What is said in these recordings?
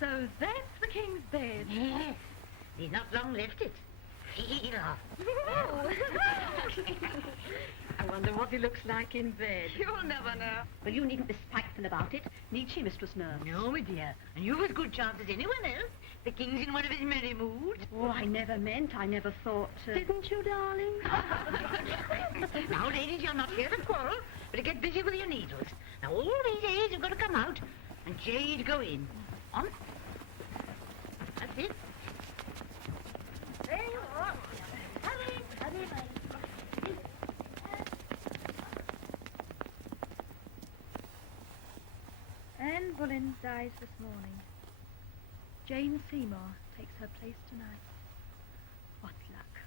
So that's the king's bed. Yes. He's not long left it. Feel off. I wonder what he looks like in bed. You'll never know. Well, you needn't be spiteful about it. Need she, Mistress Nurse? No, my dear. And you've as good chance as anyone else. The king's in one of his merry moods. Oh, I never meant, I never thought... Didn't you, darling? Now, ladies, you're not here to quarrel, but to get busy with your needles. Now, all these A's have got to come out, and J's go in. On. That's it. There you are. Hurry, hurry, hurry. Anne Boleyn dies this morning. Jane Seymour takes her place tonight. What luck.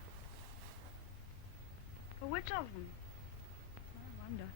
For which of them? I wonder.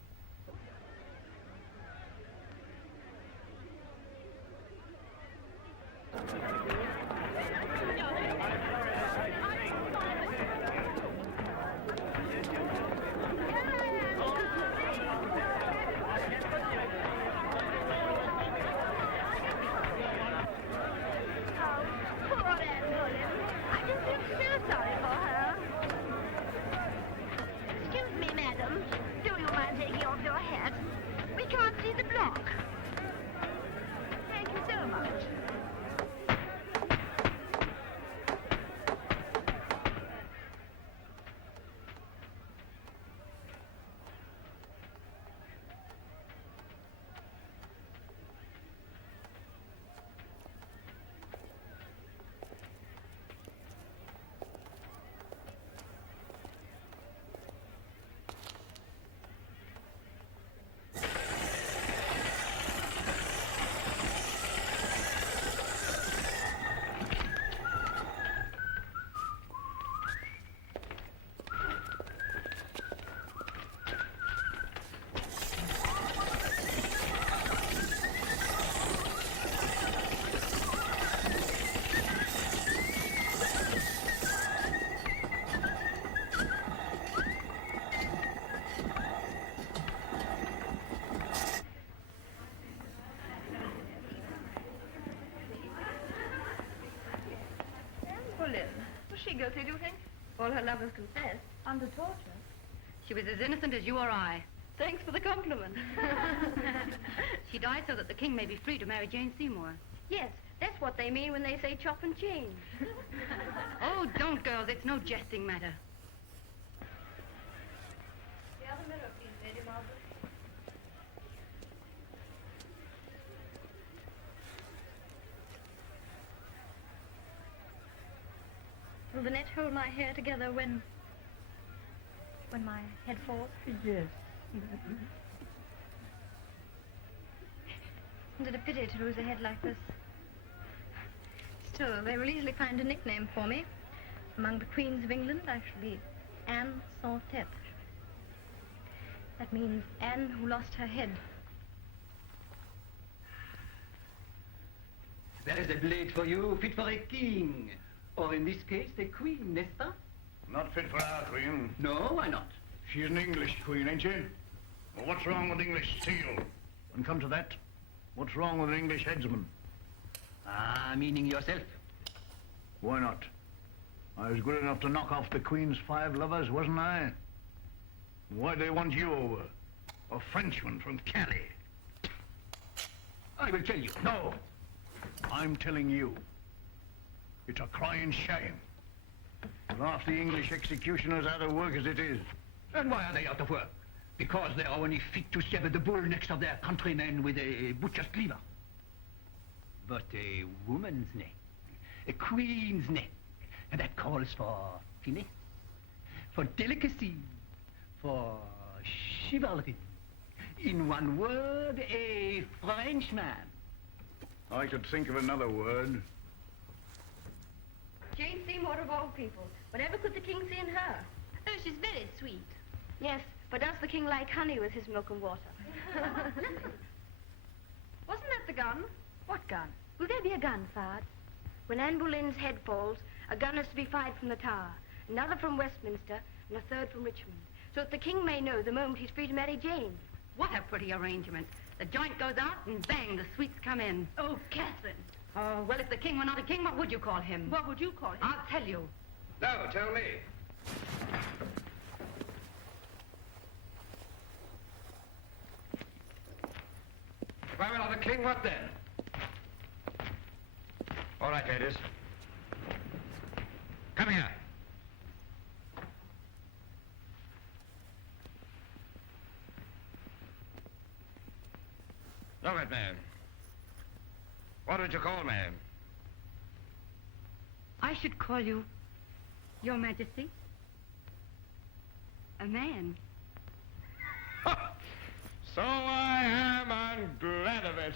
Was she guilty, do you think? All her lovers confessed. Under torture? She was as innocent as you or I. Thanks for the compliment. She died so that the king may be free to marry Jane Seymour. Yes, that's what they mean when they say chop and change. Oh, don't, girls. It's no jesting matter. The other mirror, please, Lady Margaret. Will the net hold my hair together when my head falls? Yes. Isn't it a pity to lose a head like this? Still, they will easily find a nickname for me. Among the queens of England, I shall be Anne sans tête. That means Anne who lost her head. There is a blade for you, fit for a king. Or in this case, a queen, n'est-ce pas? Not fit for our queen. No, why not? She's an English queen, ain't she? Well, what's wrong with English steel? And come to that, what's wrong with an English headsman? Ah, meaning yourself. Why not? I was good enough to knock off the Queen's 5 lovers, wasn't I? Why'd they want you over? A Frenchman from Calais. I will tell you. No! I'm telling you. It's a crying shame. Half the English executioners out of work as it is. And why are they out of work? Because they are only fit to sever the bull next of their countrymen with a butcher's cleaver. But a woman's neck, a queen's neck, and that calls for finesse, for delicacy, for chivalry. In one word, a Frenchman. I could think of another word. Jane Seymour of all people. Whatever could the king see in her? Oh, she's very sweet. Yes, but does the king like honey with his milk and water? Wasn't that the gun? What gun? Will there be a gun fired? When Anne Boleyn's head falls, a gun is to be fired from the Tower, another from Westminster, and a third from Richmond, so that the king may know the moment he's free to marry Jane. What a pretty arrangement. The joint goes out and bang, the sweets come in. Oh, Catherine. Oh, well, if the king were not a king, what would you call him? What would you call him? I'll tell you. No, tell me. If I were not a king, what then? All right, ladies. Come here. Look at me. What would you call me? I should call you, Your Majesty, a man. So I am. I'm glad of it.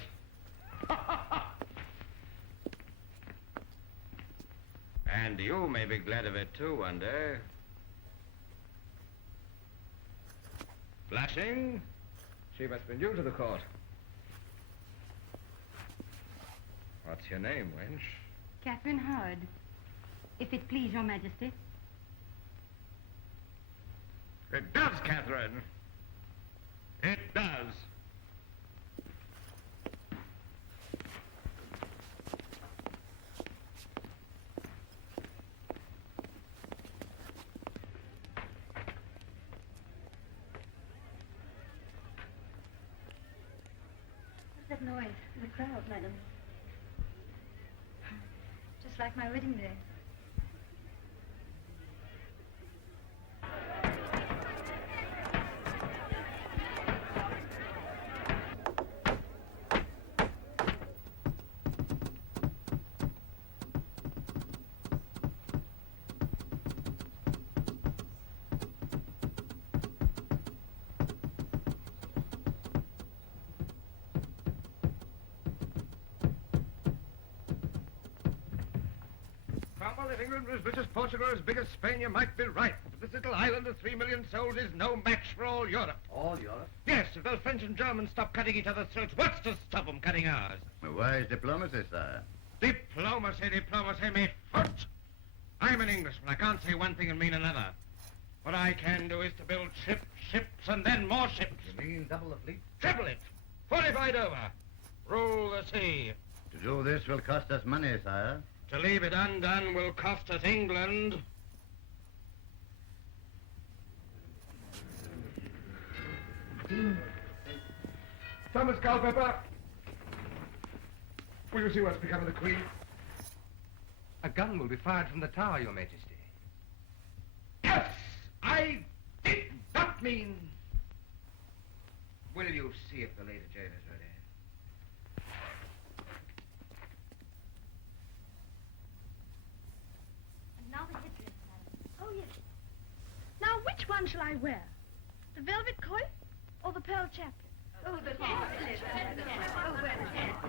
And you may be glad of it too one day. Blushing? She must be new to the court. What's your name, wench? Catherine Howard, if it please Your Majesty. It does, Catherine. It does. What's that noise? The crowd, madam. Just like my wedding day. Cromwell, if England was as rich as Portugal, as big as Spain, you might be right. But this little island of 3 million souls is no match for all Europe. All Europe? Yes, if those French and Germans stop cutting each other's throats, what's to stop them cutting ours? Wise diplomacy, sire. Diplomacy, me foot. I'm an Englishman. I can't say one thing and mean another. What I can do is to build ships, and then more ships. You mean double the fleet? Triple it. Fortified over. Rule the sea. To do this will cost us money, sire. To leave it undone will cost us England. Thomas Culpepper, will you see what's become of the Queen? A gun will be fired from the tower, Your Majesty. Yes, I did not mean. Will you see if the Lady Jane is ready? And now the headdress, madam. Oh, yes. Now, which one shall I wear? The velvet coif or the pearl chaplet? Oh, the chaplet. Oh, wear the chaplet.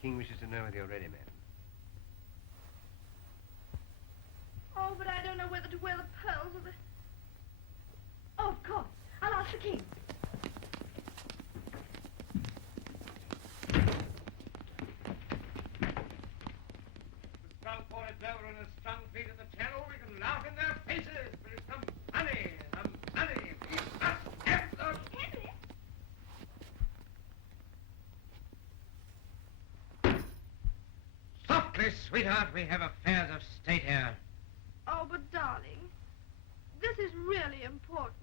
King wishes to know whether you're ready, madam. Oh, but I don't know whether to wear the pearls or the... Oh, of course. I'll ask the king. The strong ported over and a strong feet at the channel, we can laugh in their faces. But it's some money. We must get them. Henry? Softly, sweetheart, we have affairs of state here. Oh, but darling, this is really important.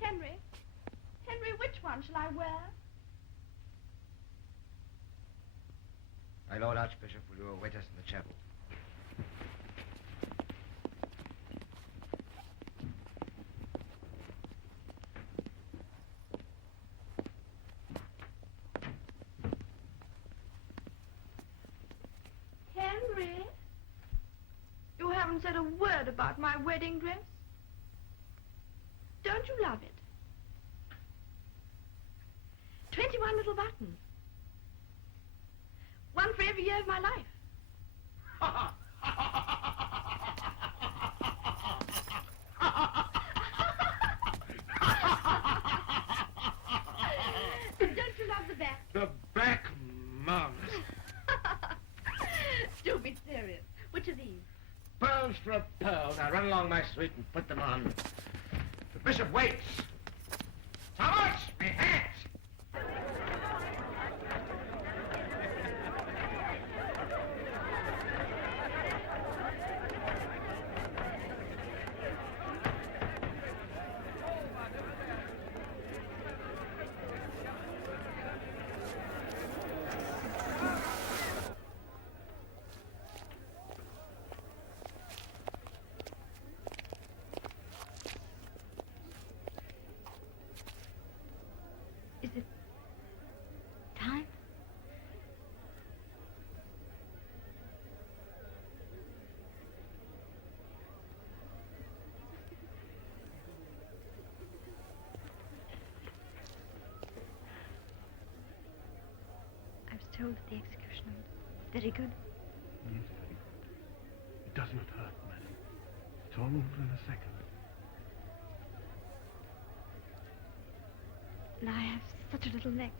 Henry, which one shall I wear? My Lord Archbishop, will you await us in the chapel? Henry, you haven't said a word about my wedding dress. Don't you love it? 21 little buttons. One for every year of my life. Don't you love the back? The back, marvelous. £10 for a pearl. Now run along, my sweet, and put them on. The bishop waits. Thomas, my hat! Is it time? I was told that the execution was very good. Yes, very good. It does not hurt, madam. It's all over in a second. And I have such a little neck.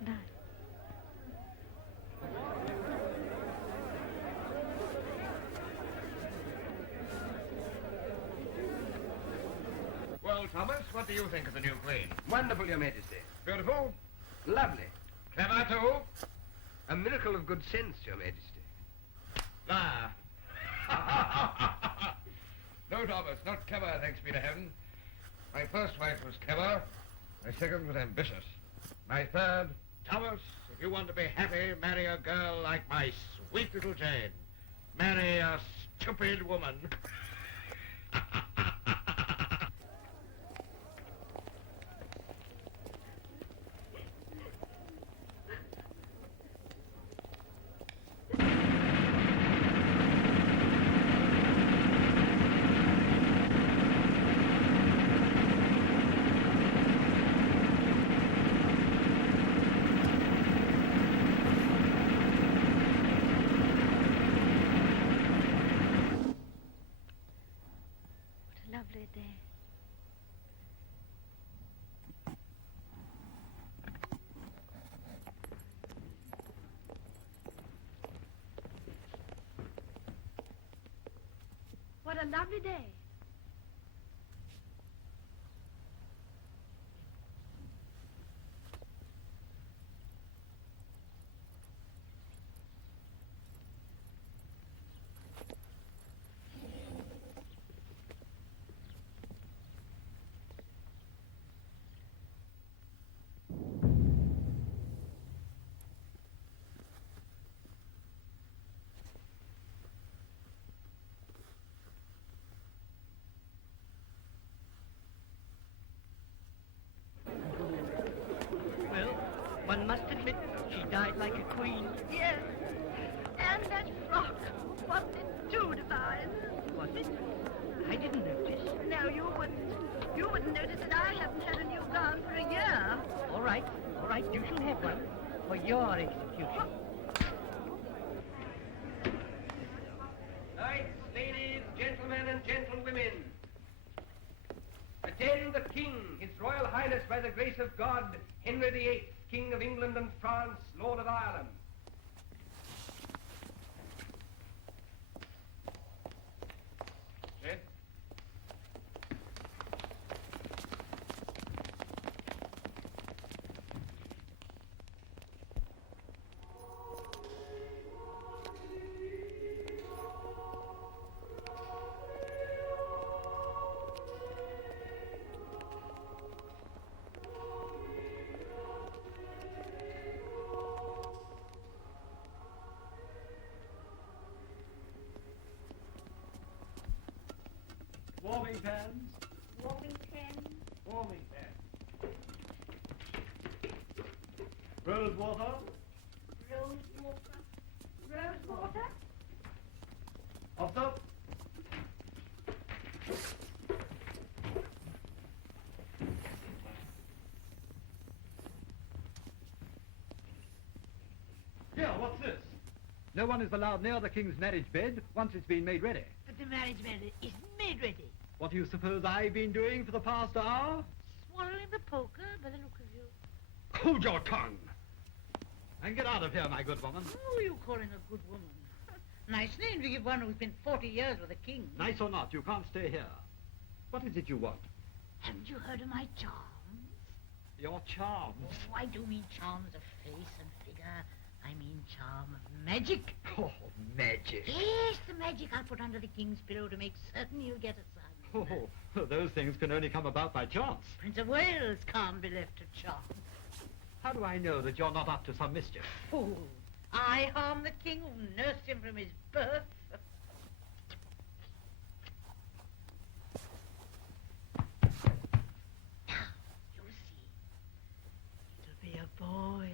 And I. Well, Thomas, what do you think of the new queen? Wonderful, Your Majesty. Beautiful? Lovely. Clever, too? A miracle of good sense, Your Majesty. Ah. No, Thomas, not clever, thanks be to heaven. My first wife was clever. My second was ambitious. My third, Thomas, if you want to be happy, marry a girl like my sweet little Jane. Marry a stupid woman. What a lovely day. What a lovely day. Well, one must admit she died like a queen. Yes. And that frock. What did it do to mine? Was it? I didn't notice. No, you wouldn't. You wouldn't notice that I haven't had a new gown for a year. All right, you shall have one for your execution. Knights, ladies, gentlemen, and gentlewomen, attend the King, His Royal Highness, by the grace of God, Henry the VIII, King of England and France, Lord of Ireland. Sid? Warming pans. Warming pan. Warming pan. Rose water. Rose water. Rose water. Hot up. Here, what's this? No one is allowed near the king's marriage bed once it's been made ready. But the marriage bed isn't made ready. What do you suppose I've been doing for the past hour? Swallowing the poker by the look of you. Hold your tongue! And get out of here, my good woman. Who are you calling a good woman? Nice name to give one who's been 40 years with a king. Nice or not, you can't stay here. What is it you want? Haven't you heard of my charms? Your charms? Oh, I do mean charms of face and figure. I mean charm of magic. Oh, magic. Yes, the magic I put under the king's pillow to make certain he'll get a son. Oh, those things can only come about by chance. Prince of Wales can't be left to chance. How do I know that you're not up to some mischief? Fool. I harm the king who nursed him from his birth. Now, you'll see. It'll be a boy.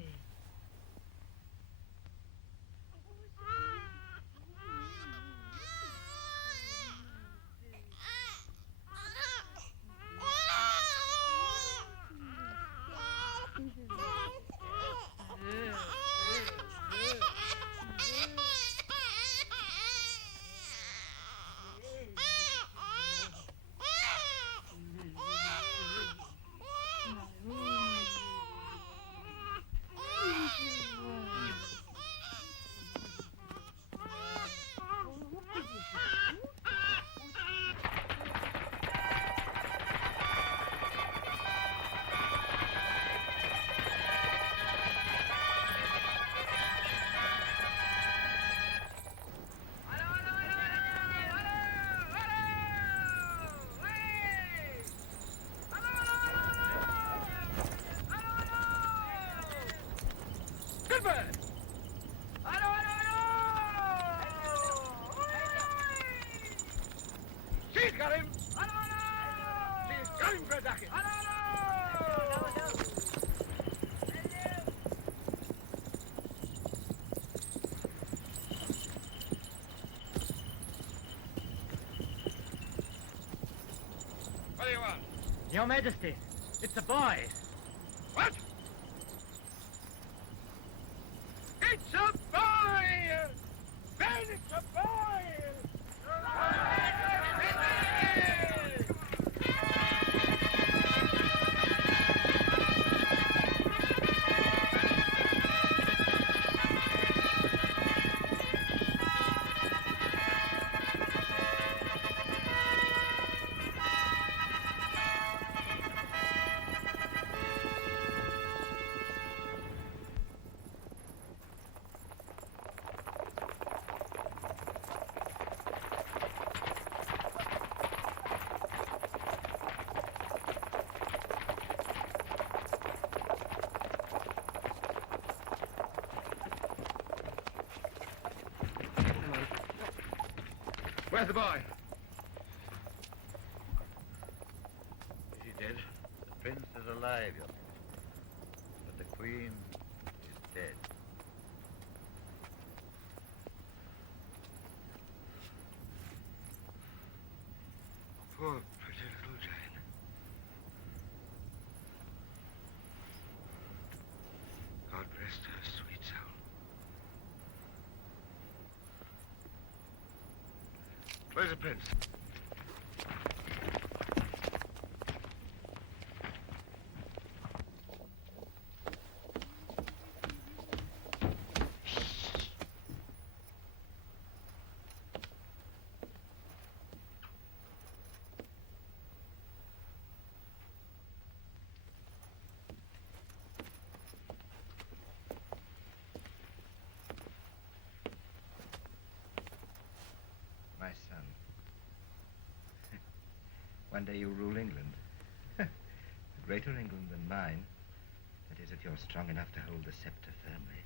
She's got him! She's got him for a ducat! What do you want? Your Majesty, it's a boy. What? It's a boy! Ben, it's a boy! Where's the boy? Is he dead? The prince is alive, Your Majesty. But the queen is dead. Poor pretty little Jane. God rest her sweet soul. Where's the prince? My son. One day you'll rule England. A greater England than mine. That is, if you're strong enough to hold the scepter firmly.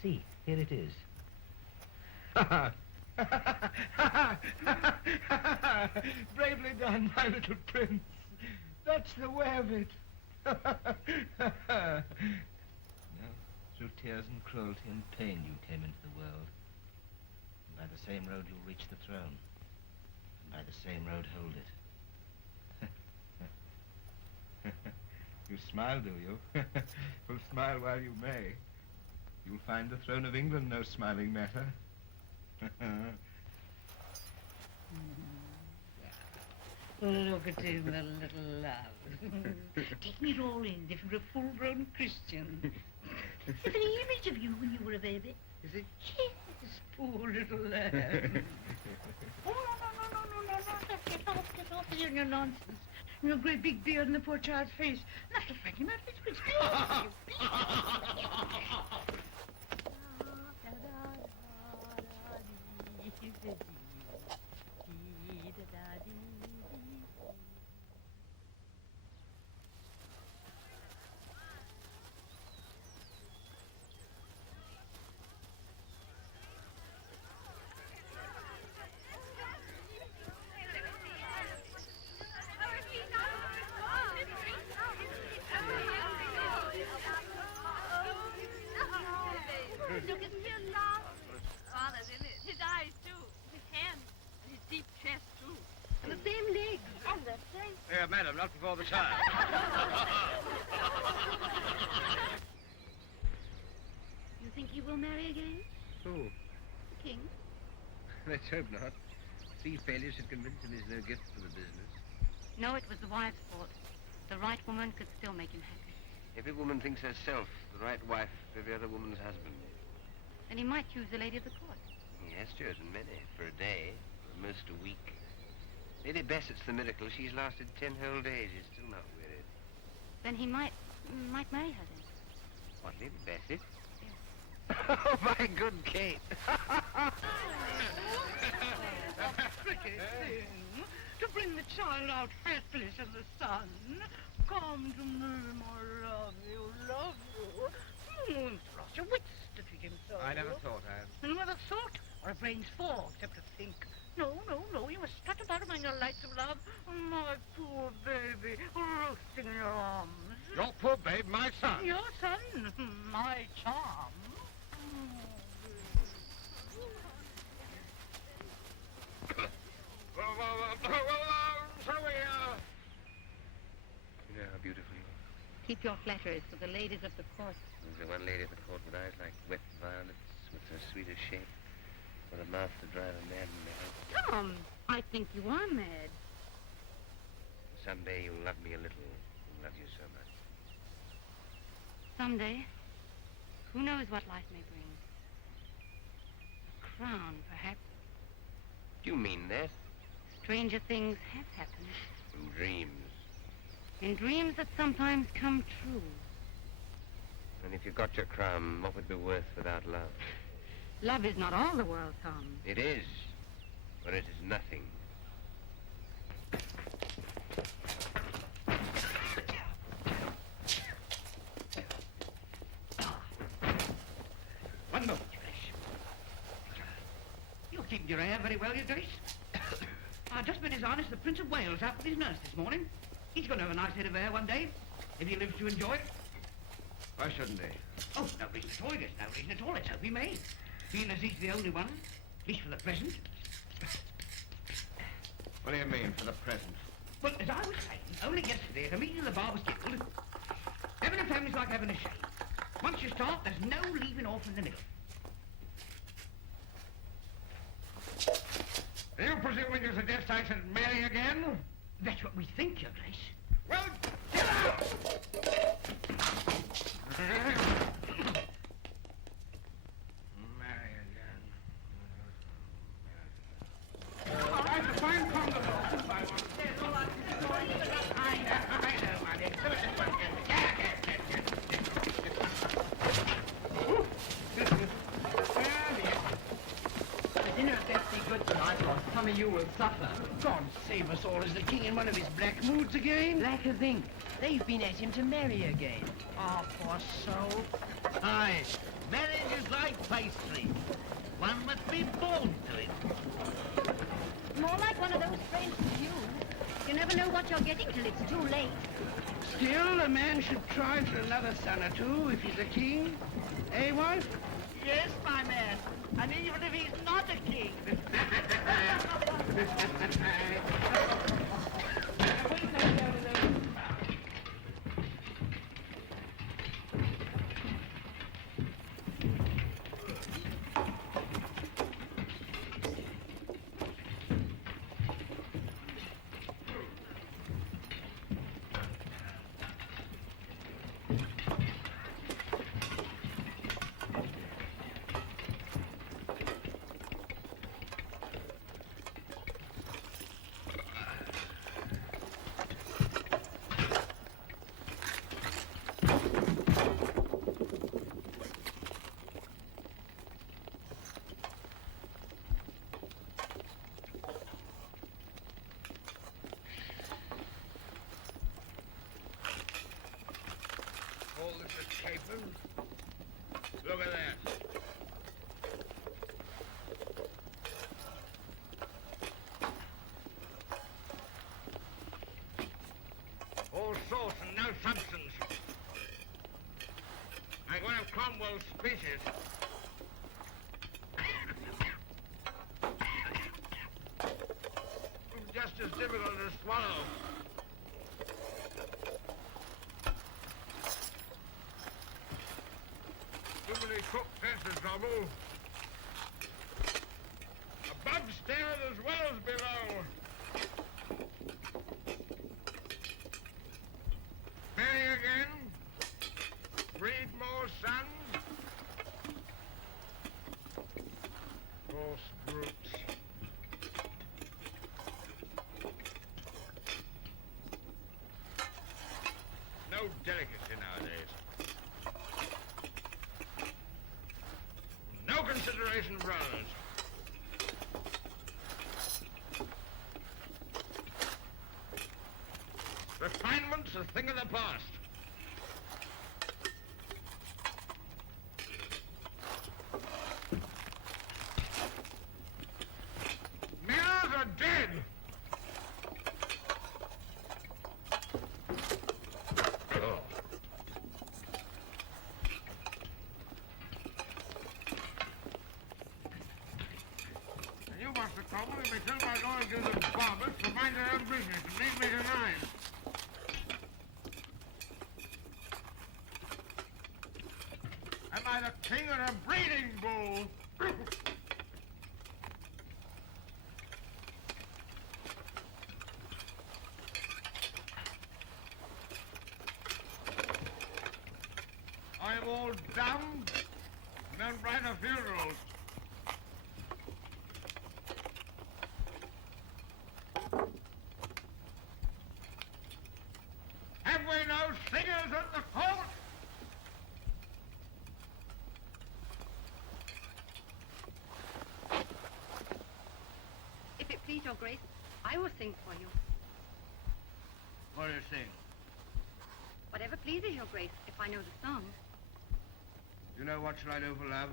See, here it is. Bravely done, my little prince. That's the way of it. No, through tears and cruelty and pain you came into the world. And by the same road you'll reach the throne. And by the same road hold it. You smile, do you? Well, smile while you may. You'll find the throne of England no smiling matter. Look at him, the little love. Taking it all in, if you're a full-grown Christian. It's the very image of you when you were a baby. Is it? Yes, poor little lamb. Oh, no. Get off with your nonsense. Your great big beard and the poor child's face. That'll frighten him out of his wits. Look at him laugh. Father's in it. His eyes, too. His hands. And his deep chest, too. And the same legs. And the same... Here, madam, not before the child. You think he will marry again? Who? The king? Let's hope not. 3 failures should convince him he's no gift for the business. No, it was the wife's fault. The right woman could still make him happy. Every woman thinks herself the right wife for every other woman's husband. Then he might choose the lady of the court. He has chosen many, for a day, for most a week. Lady Bessett's the miracle. She's lasted 10 whole days. She's still not wearied. Then he might marry her then. What, Lady Bassett? Yes. Oh, my good Kate. Pretty thing. To bring the child out helpless in the sun. Come to me, my love. Love you. Lost your wits to treat him so. I never thought, Anne. You never thought? Or a brain's for, except to think. No. You must strut about among your lights of love. My poor baby, roasting in your arms. Your poor babe, my son. Your son, my charm. Shall we, You know how beautiful you are. Keep your flatteries for the ladies of the court. There's the one lady at the court with eyes like wet violets, with her sweetest shape, with a mouth to drive a man mad. Tom, I think you are mad. Someday you'll love me a little. I'll love you so much. Someday, who knows what life may bring? A crown, perhaps. Do you mean that? Stranger things have happened. In dreams. In dreams that sometimes come true. And if you got your crown, what would it be worth without love? Love is not all the world, Tom. It is, but it is nothing. One moment, Your Grace. You're keeping your air very well, Your Grace. I've just been His Highness the Prince of Wales out with his nurse this morning. He's going to have a nice head of hair one day, if he lives to enjoy it. Why shouldn't he? Oh, no reason at all, Your Grace, no reason at all. Let's hope he may. Being as he's the only one, at least for the present. What do you mean, for the present? Well, as I was saying, only yesterday at a meeting of the Barbers' Guild, having a family's like having a shave. Once you start, there's no leaving off in the middle. Are you presuming you suggest I should marry again? That's what we think, Your Grace. Well, get out! Marry again. That's a fine combo. I know, my dear. The dinner at Betsy good tonight, or some of you will suffer. God save us all. Is the king in one of his black moods again? Black as ink. They've been at him to marry again. Oh, poor soul. Aye, marriage is like pastry. One must be born to it. More like one of those French stews. You never know what you're getting till it's too late. Still, a man should try for another son or two if he's a king. Eh, wife? Yes, my man. And even if he's not a king. midshipman. Look at that. All sauce and no substance. Like one of Cromwell's speeches. Just as difficult to swallow. Too many cooks, that's the trouble. Above stairs as well as below. Marry again. Breed more sons. False brutes. No delicacy nowadays. No consideration for others. Refinement's a thing of the past. Mirrors are dead. Oh. And you must have told me to tell my lawyer to the barbers to mind their own business and leave me to mine. Am I the king or a breeding bull? I'm all dumb, and don't write a funeral. Have we no singers at the court? If it please your grace, I will sing for you. What do you sing? Whatever pleases your grace, if I know the song. You know what shall I do for love?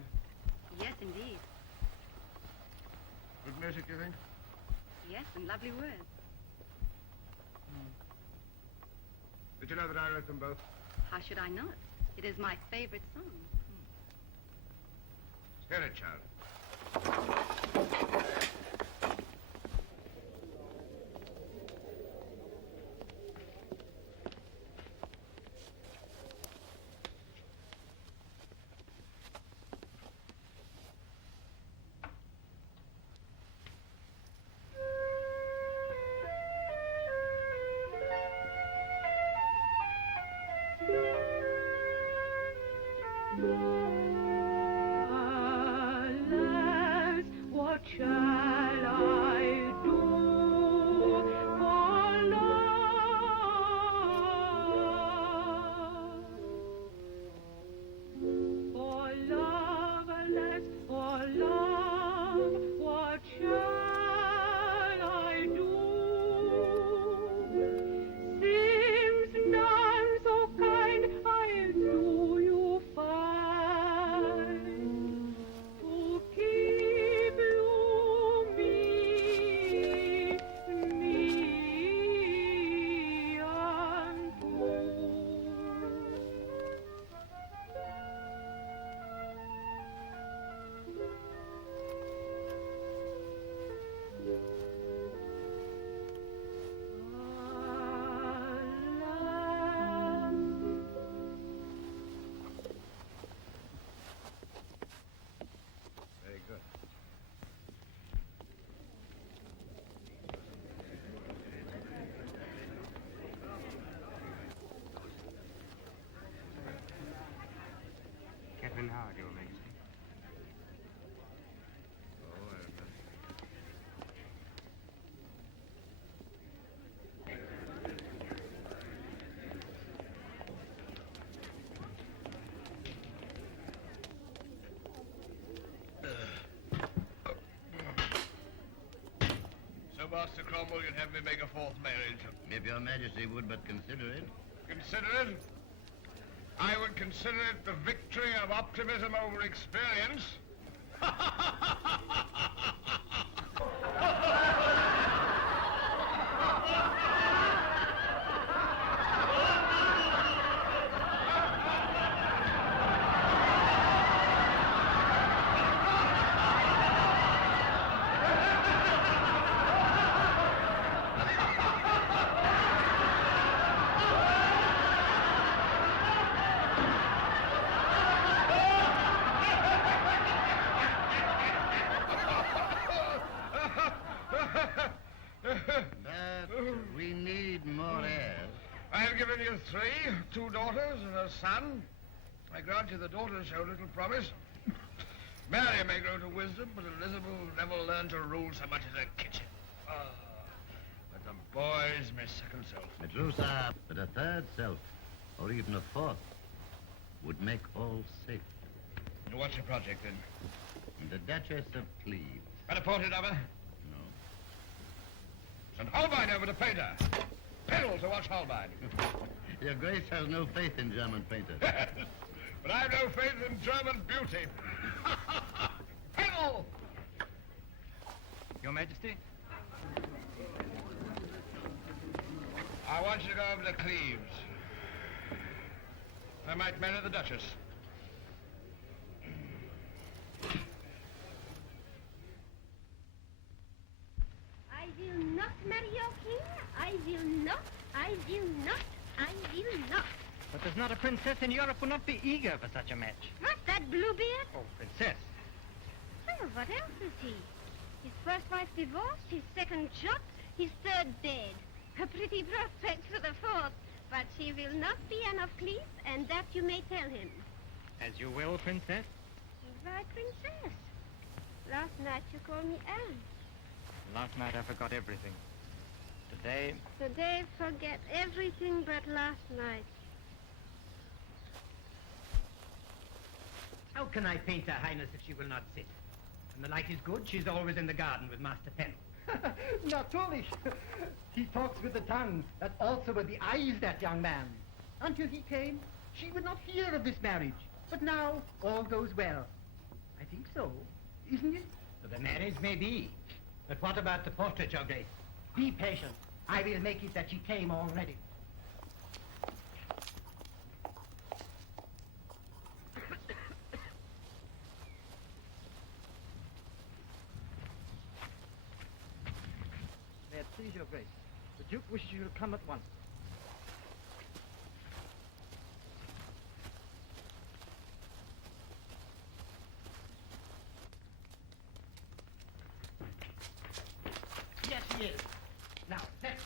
Yes, indeed. Good music, you think? Yes, and lovely words. Did you know that I wrote them both? How should I not? It is my favorite song. Hear it, child. Alas, what shall I do for love? For love, alas, for love, what shall I do? Seems none so kind I do you find to keep you me untrue. Alas, Very good. Catherine Howard, Your Majesty. Oh, I remember. So, Master Cromwell, you'd have me make a fourth marriage. If your majesty would but consider it. Consider it. I would consider it the victory of optimism over experience. But we need more heirs. I have given you 3, 2 daughters and a son. I grant you the daughters show little promise. Mary may grow to wisdom, but Elizabeth will never learn to rule so much as a kitchen. But the boy's my second self. Metrusa, but a third self, or even a fourth, would make all safe. What's your project, then? The Duchess of Cleves. Got a portrait of her? No. Send Holbein over to paint her. Peril to watch Holbein. Your Grace has no faith in German painters. But I've no faith in German beauty. Peril! Your Majesty? I want you to go over to Cleves. I might marry the Duchess. I will not marry your king. I will not. I will not. I will not. But there's not a princess in Europe who would not be eager for such a match. What, that Bluebeard? Oh, princess. Well, what else is he? His first wife divorced, his second shot, his third dead. A pretty prospect for the fourth. But she will not be Anne of Cleves, and that you may tell him. As you will, princess. Right, princess. Last night you called me Anne. Last night I forgot everything. Today... Today forget everything but last night. How can I paint Her Highness if she will not sit? When the light is good, she's always in the garden with Master Pennell. Natürlich. He talks with the tongue, but also with the eyes, that young man. Until he came, she would not hear of this marriage. But now, all goes well. I think so, isn't it? The marriage may be. But what about the portrait, Your Grace? Be patient. I will make it that she came already. May it please Your Grace. The Duke wishes you to come at once. Yes, he is. Now, let's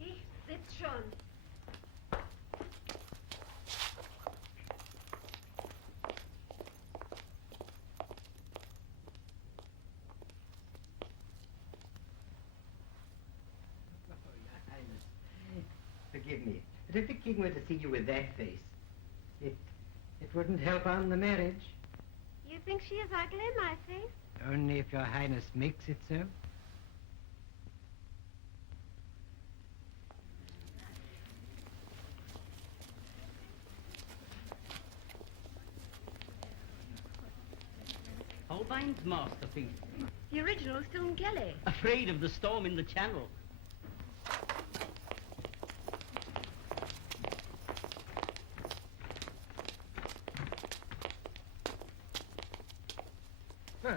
Ich sitz schon. Forgive me, but if the king were to see you with that face, it wouldn't help on the marriage. You think she is ugly, my face? Only if Your Highness makes it so. Holbein's masterpiece. The original is still in Kelly. Afraid of the storm in the channel. Huh.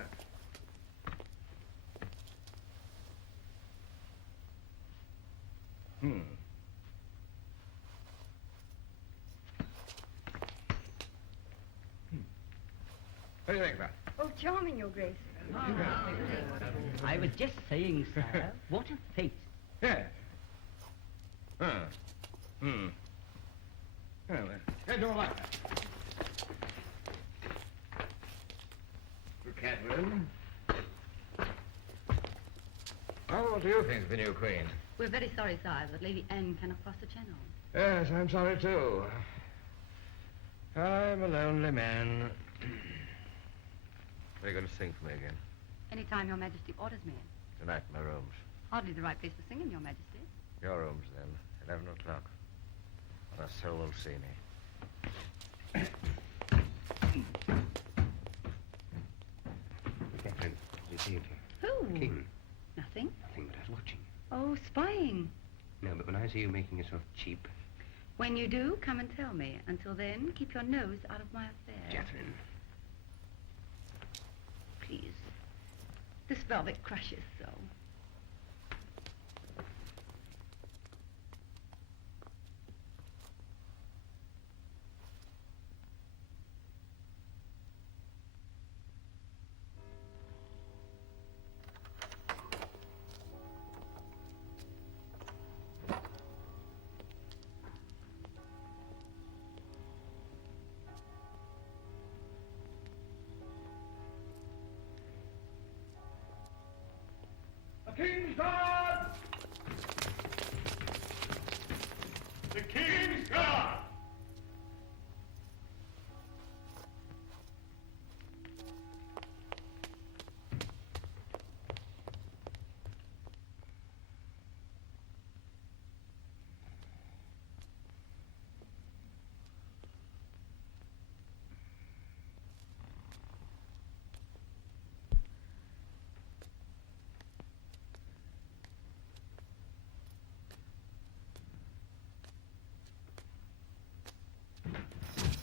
What do you think of that? Oh, charming, Your Grace. I was just saying, sir, what a fate. Yeah. I don't like that. Catherine. Oh, what do you think of the new queen? We're very sorry, sire, that Lady Anne cannot cross the channel. Yes, I'm sorry too. I'm a lonely man. What are you going to sing for me again? Any time Your Majesty orders me. Tonight in my rooms. Hardly the right place for singing, Your Majesty. Your rooms, then. 11 o'clock. Not a soul will see me. Catherine, you see it? Who? The king. Nothing. Nothing, but I was watching. Oh, spying. No, but when I see you making yourself cheap... When you do, come and tell me. Until then, keep your nose out of my affairs. Catherine. Please. This velvet crushes so. King's Guard! The King's Guard!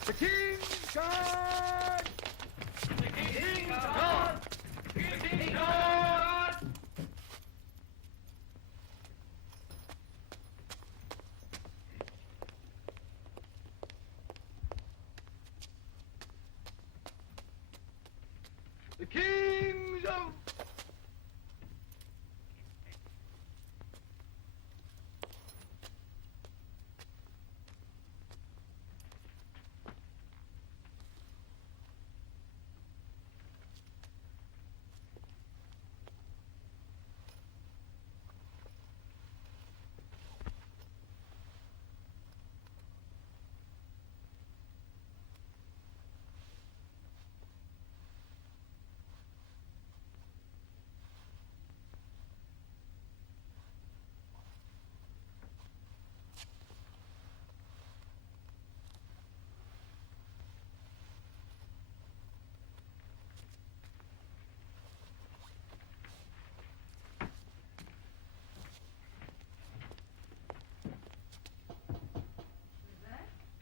The King's Guard! The King's Guard! The King's Guard! The Kings of...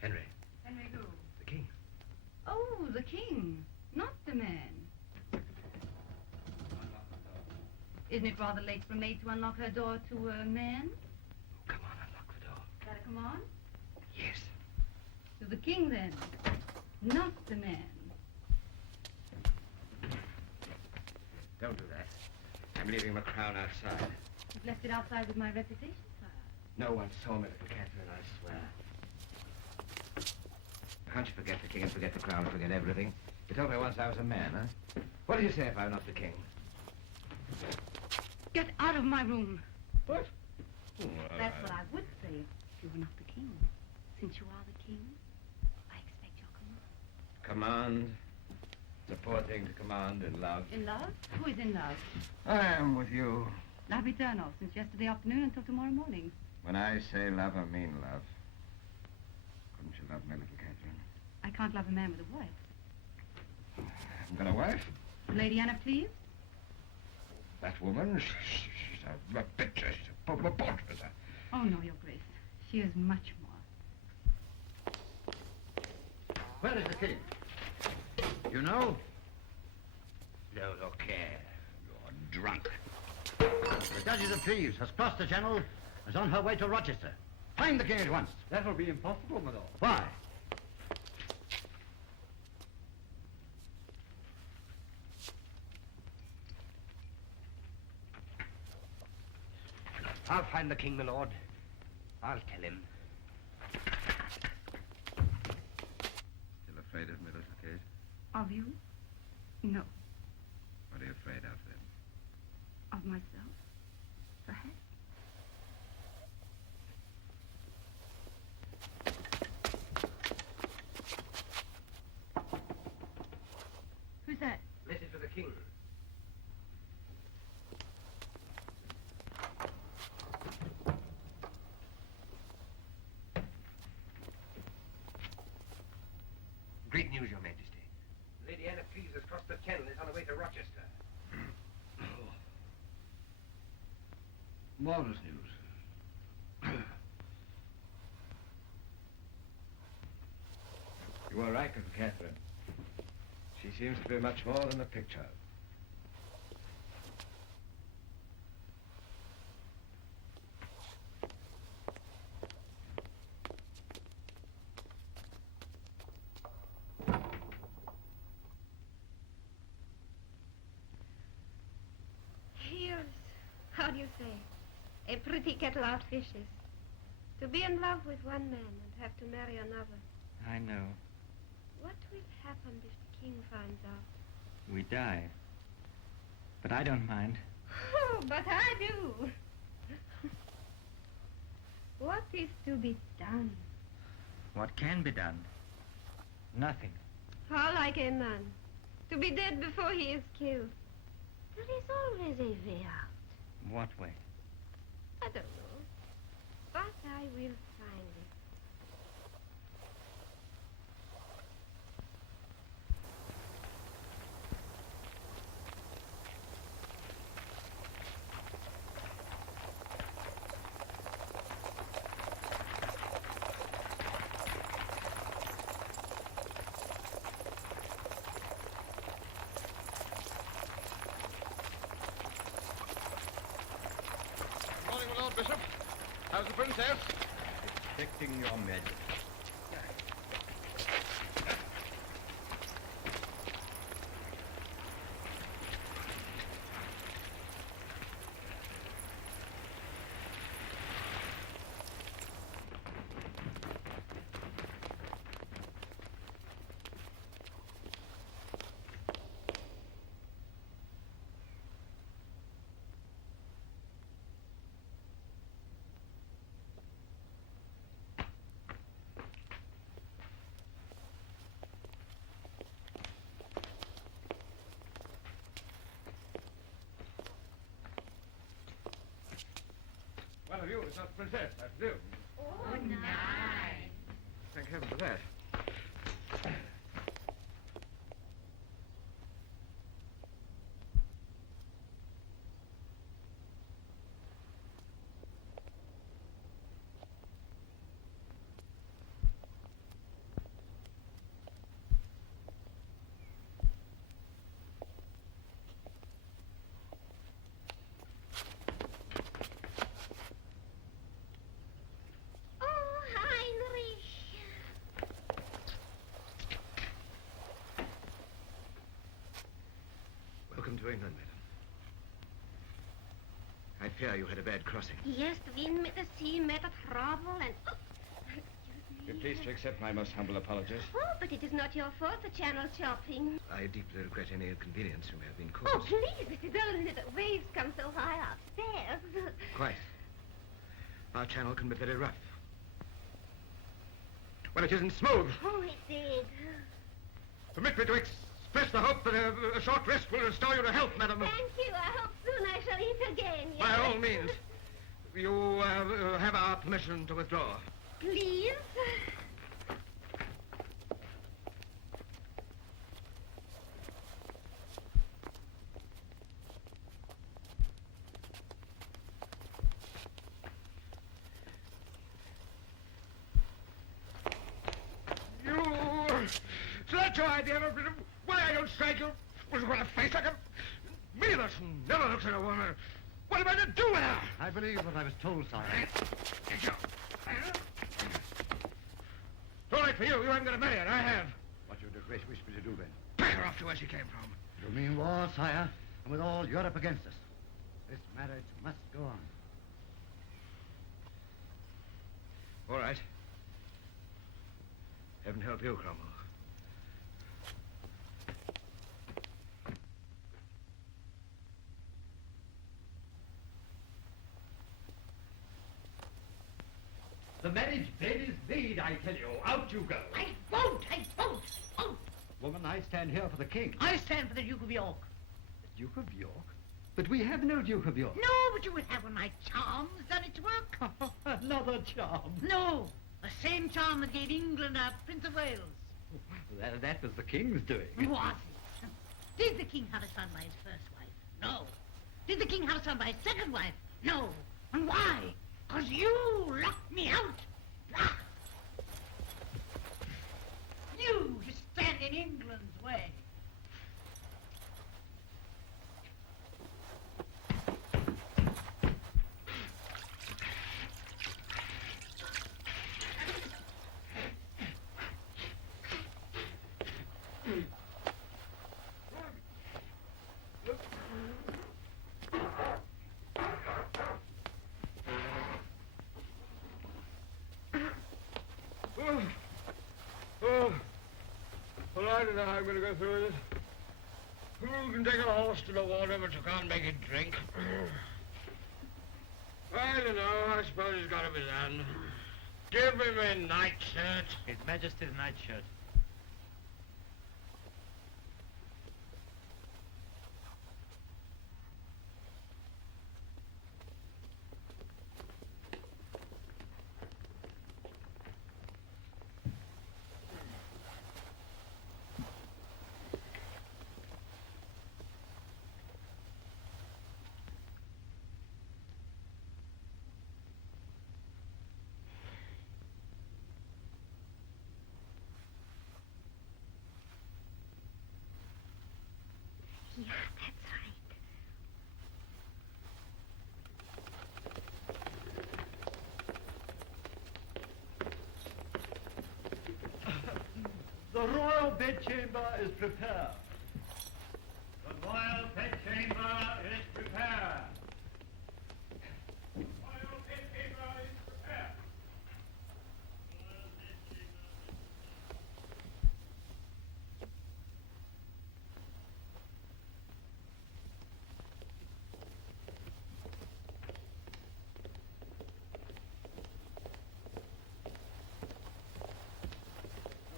Henry. Henry who? The king. Oh, the king. Not the man. Isn't it rather late for a maid to unlock her door to a man? Come on, unlock the door. Is that a command? Yes. To the king, then. Not the man. Don't do that. I'm leaving my crown outside. You've left it outside with my reputation, sire. No one saw me, little Catherine, I swear. Can't you forget the king and forget the crown, forget everything? You told me once I was a man, huh? What do you say if I'm not the king? Get out of my room. What? That's what I would say if you were not the king. Since you are the king, I expect your command. Command? It's a poor thing to command in love. In love? Who is in love? I am with you. Love eternal, since yesterday afternoon until tomorrow morning. When I say love, I mean love. Couldn't you love me, little Catherine? I can't love a man with a wife. I've got a wife. Lady Anne of Cleves? That woman, she's a picture. She's a portrait. Oh, no, Your Grace. She is much more. Where is the king? You know? No, don't care. You're drunk. The Duchess of Cleves has crossed the Channel and is on her way to Rochester. Find the king at once. That will be impossible, my lord. Why? I'll find the king, my lord. I'll tell him. Still afraid of me, little Kate? Of you? No. What are you afraid of, then? Of myself? Perhaps. Who's that? Message for the king. Great news, Your Majesty. Lady Anne of Cleves has crossed the Channel and is on her way to Rochester. Marvelous news. You are right, little Catherine. She seems to be much more than a picture. Here's, how do you say, a pretty kettle out fishes. To be in love with one man and have to marry another. I know. What will happen if the king finds out? We die. But I don't mind. Oh, but I do. What is to be done? What can be done? Nothing. How like a man. To be dead before he is killed. There is always a way out. What way? I don't know. But I will find it. Morning, my Lord Bishop. How's the princess? Expecting your majesty. One of you is not the princess, I presume. Oh, nice. Thank heaven for that. Oh, Heinrich. Welcome to England, madam. I fear you had a bad crossing. Yes, the wind met the sea, met a trouble, and... Oh, Be pleased to accept my most humble apologies. oh, but it is not your fault for channel chopping. I deeply regret any inconvenience you may have been Oh, caused. please, it is only that the waves come so high upstairs. Quite. Our channel can be very rough. Well, it isn't smooth. Oh, it did. Permit me to express the hope that a short rest will restore you to health, madam. Thank you. I hope soon I shall eat again. Yes. By all means. You have our permission to withdraw. Please? So that's your idea of why I don't strike you? Was it with a face like a... Me that never looks at a woman. What am I to do with her? I believe what I was told, sire. It's all right for you. You haven't got to marry her. I have. What your Grace wish me to do, then? Back her off to where she came from. You mean war, sire? And with all Europe against us. This marriage must go on. All right. Heaven help you, Cromwell. The marriage bed is made, I tell you. Out you go. I won't! I won't! Won't! Woman, I stand here for the king. I stand for the Duke of York. The Duke of York? But we have no Duke of York. No, but you will have when my charm's done its work. Another charm. No, the same charm that gave England a Prince of Wales. That was the king's doing. Was it? Did the king have a son by his first wife? No. Did the king have a son by his second wife? No. And why? 'Cause you locked me out. Ah! You stand in England's way. Well, I don't know how I'm going to go through this. You can take a horse to the water, but you can't make it drink. I don't know. I suppose it's got to be done. Give me my nightshirt. His Majesty's nightshirt. Yeah, that's right. The royal bedchamber is prepared. The royal bedchamber is prepared. The royal bedchamber is prepared.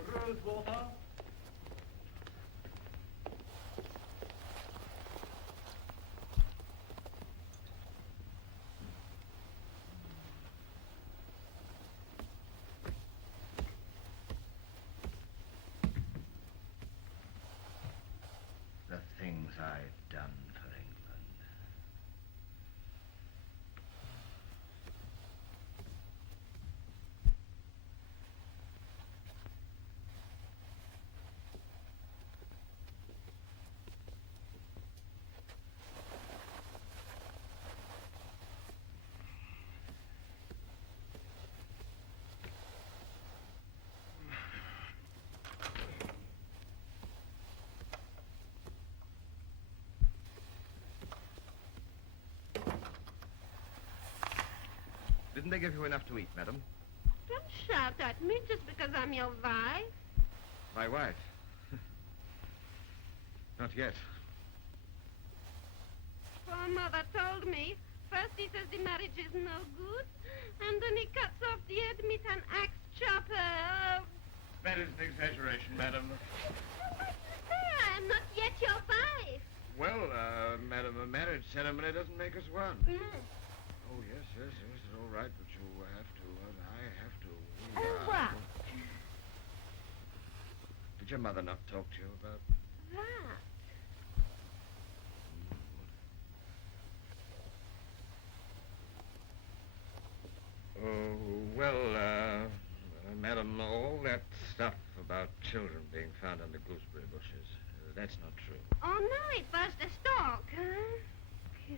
Rosewater. The things I've done for England. Didn't they give you enough to eat, madam? Don't shout at me just because I'm your wife. My wife? Not yet. Poor mother told me. First he says the marriage is no good, and then he cuts off the head with an axe chopper. That is an exaggeration, madam. I'm not yet your wife. Well, madam, a marriage ceremony doesn't make us one. Mm. Oh, yes, it's all right, but you have to, I have to. What? Did your mother not talk to you about... That. Oh, well, madam, all that stuff about children being found under gooseberry bushes, that's not true. Oh, no, it was the stork, huh? The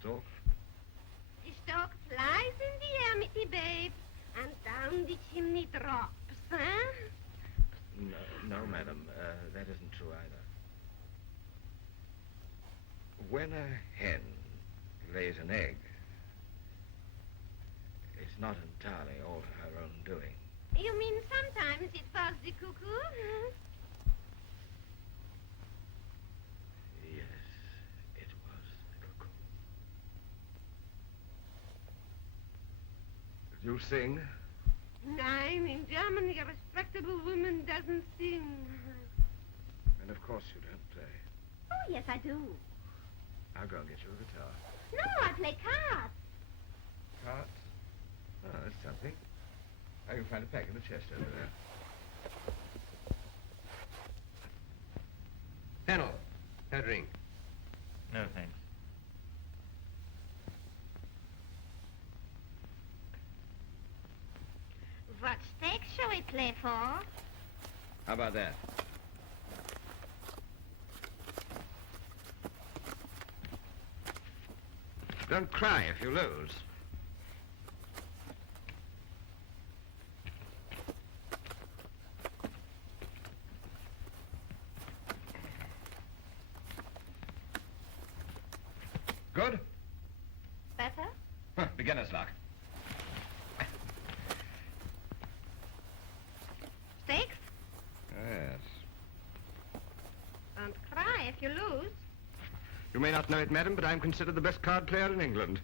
stork? The stork flies in the air, mitty babe, and down the chimney drops, huh? No, madam, that isn't true either. When a hen lays an egg, it's not entirely all her own doing. You mean sometimes it was the cuckoo, huh? Yes, it was the cuckoo. You sing? Nein, in Germany a respectable woman doesn't sing. And of course you don't play. Oh, yes, I do. I'll go and get you a guitar. No, I play cards. Cards? Oh, that's something. I can find a pack in the chest over there. Panel, third ring. No, thanks. What stakes shall we play for? How about that? Don't cry if you lose. Good? Better? Huh, beginner's luck. Stakes? Yes. Don't cry if you lose. You may not know it, madam, but I'm considered the best card player in England.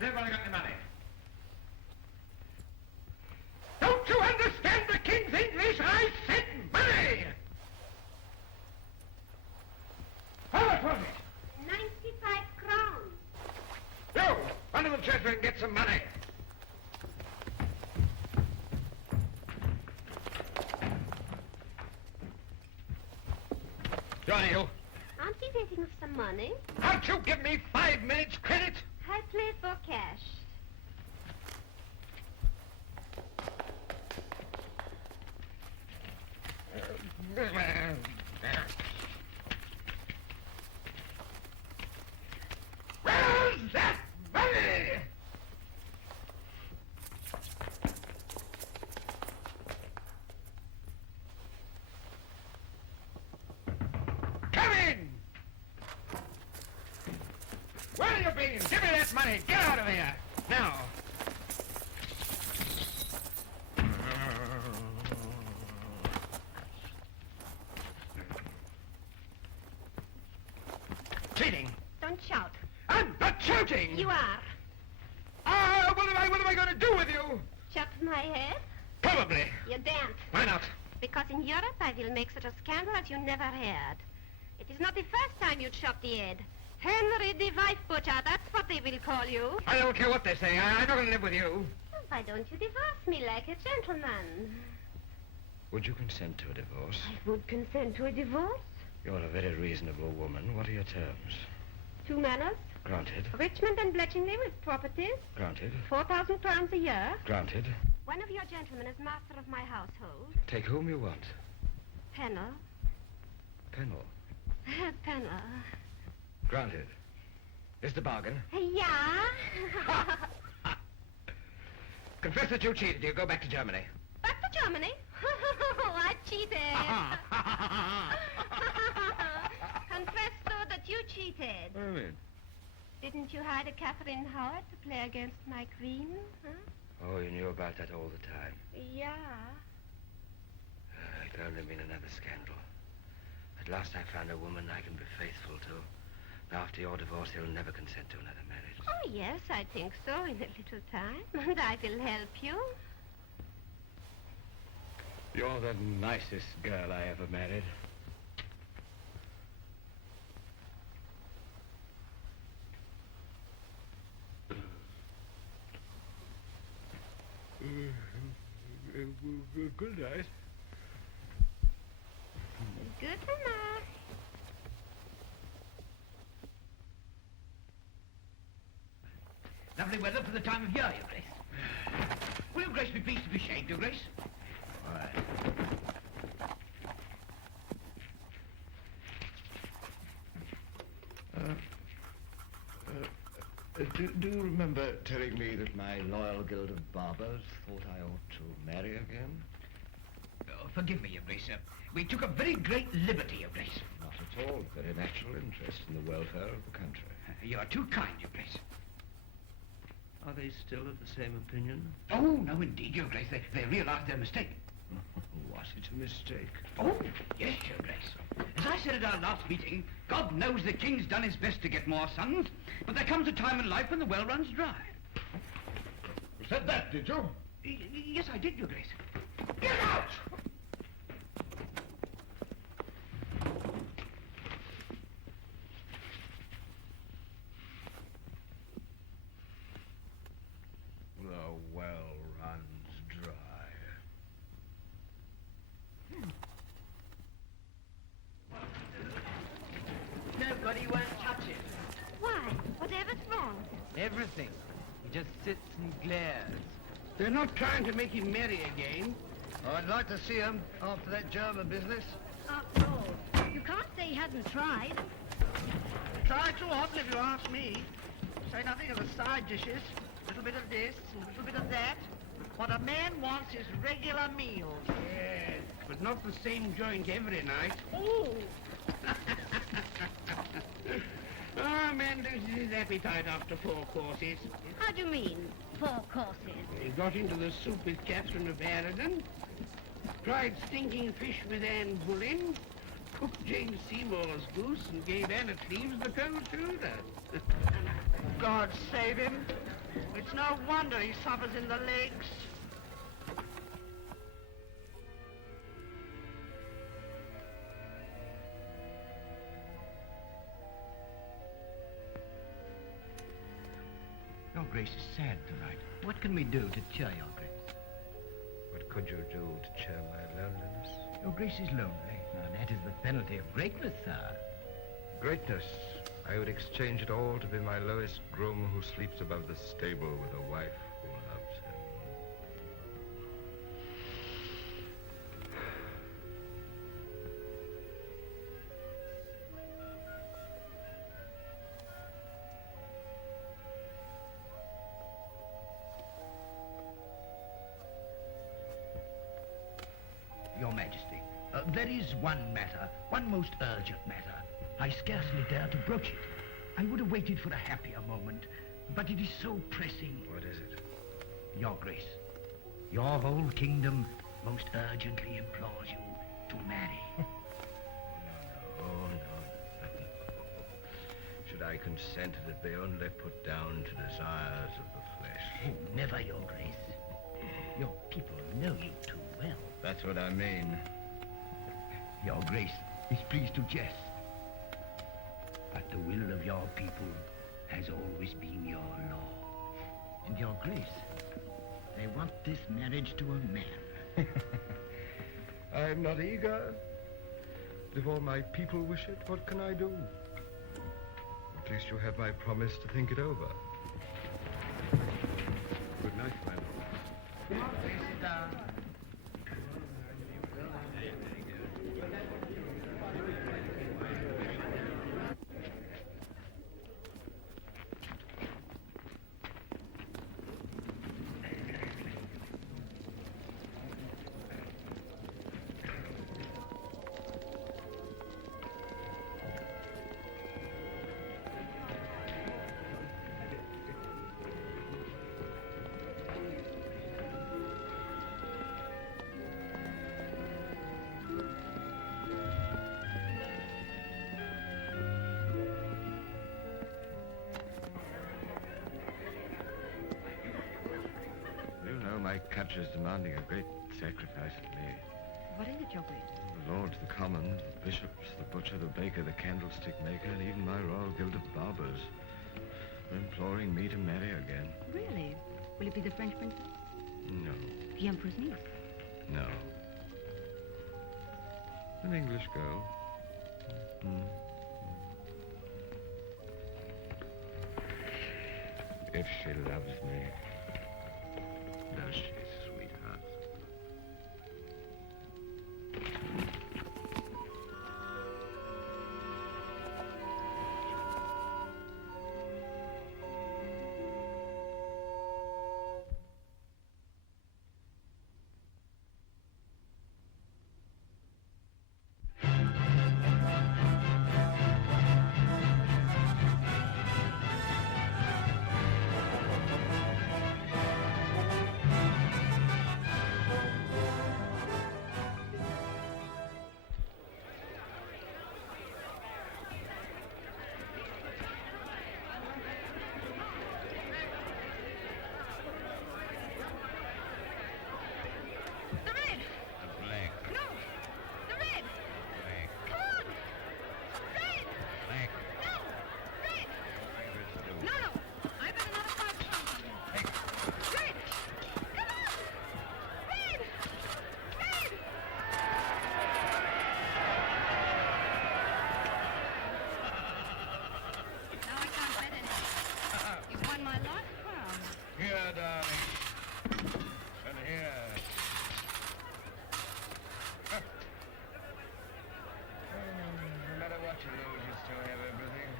Everybody got the money? Don't you understand the King's English? I said money! How much was it? 95 crowns. You, run to the treasury and get some money. Johnny, you. Aren't we waiting for some money? Can't you give me 5 minutes credit? I play for cash. Where's that money? Come in! Where have you been? Give me that money. Get out of here. Now. Cheating. Don't shout. I'm not shouting. You are. What am I going to do with you? Chop my head? Probably. You daren't. Why not? Because in Europe I will make such a scandal as you never heard. It is not the first time you chopped the head. Henry the Wife Butcher, that's what they will call you. I don't care what they say. I'm not going to live with you. Why don't you divorce me like a gentleman? Would you consent to a divorce? I would consent to a divorce. You're a very reasonable woman. What are your terms? 2 manors, Granted. Richmond and Bletchingley with properties, Granted. 4,000 crowns a year. Granted. One of your gentlemen is master of my household. Take whom you want. Pennell. Pennell. Pennell. Granted. Is the bargain? Yeah. Confess that you cheated. You go back to Germany. Back to Germany? I cheated. Confess, though, that you cheated. What do you mean? Didn't you hire Catherine Howard to play against my queen? Huh? Oh, you knew about that all the time. Yeah. It could only mean another scandal. At last I found a woman I can be faithful to. After your divorce, he'll never consent to another marriage. Oh, yes, I think so, in a little time. And I will help you. You're the nicest girl I ever married. Good night. Good enough. Lovely weather for the time of year, Your Grace. Will Your Grace be pleased to be shaved, Your Grace? All right. Do you remember telling me that my loyal guild of barbers thought I ought to marry again? Oh, forgive me, Your Grace, sir. We took a very great liberty, Your Grace. Not at all. Very natural interest in the welfare of the country. You are too kind, Your Grace. Are they still of the same opinion? Oh, no, indeed, Your Grace. They realize their mistake. Was it a mistake? Oh, yes, Your Grace. As I said at our last meeting, God knows the King's done his best to get more sons, but there comes a time in life when the well runs dry. You said that, did you? Yes, I did, Your Grace. Get out! The well runs dry. Nobody won't touch it. Why? Whatever's wrong? Everything. He just sits and glares. They're not trying to make him merry again. Oh, I'd like to see him after that German business. After all, you can't say he hasn't tried. Try too often if you ask me. Say nothing of the side dishes. A little bit of this, a little bit of that. What a man wants is regular meals. Yes, but not the same joint every night. Oh! Ah, man loses his appetite after 4 courses. How do you mean, 4 courses? He got into the soup with Catherine of Aragon, tried stinking fish with Anne Boleyn, cooked James Seymour's goose, and gave Anne of Cleves the cold shoulder. God save him. It's no wonder he suffers in the legs. Your Grace is sad tonight. What can we do to cheer Your Grace? What could you do to cheer my loneliness? Your Grace is lonely. Now, that is the penalty of greatness, sir. Greatness. I would exchange it all to be my lowest groom who sleeps above the stable with a wife who loves him. Your Majesty, there is one matter, one most urgent matter. I scarcely dare to broach it. I would have waited for a happier moment, but it is so pressing. What is it? Your Grace, your whole kingdom most urgently implores you to marry. Oh, no. Should I consent, it be only put down to desires of the flesh. Oh, never, Your Grace. Your people know you too well. That's what I mean. Your Grace is pleased to jest. But the will of your people has always been your law. And Your Grace, they want this marriage to a man. I'm not eager. If all my people wish it, what can I do? At least you have my promise to think it over. Good night, my lord. Please sit down. My capture is demanding a great sacrifice of me. What is it, Your Grace? The lords, the commons, the bishops, the butcher, the baker, the candlestick maker, and even my royal guild of barbers are imploring me to marry again. Really? Will it be the French princess? No. The Emperor's niece? No. An English girl. If she loves me. Does she, sweetheart? bachelors used to have everything.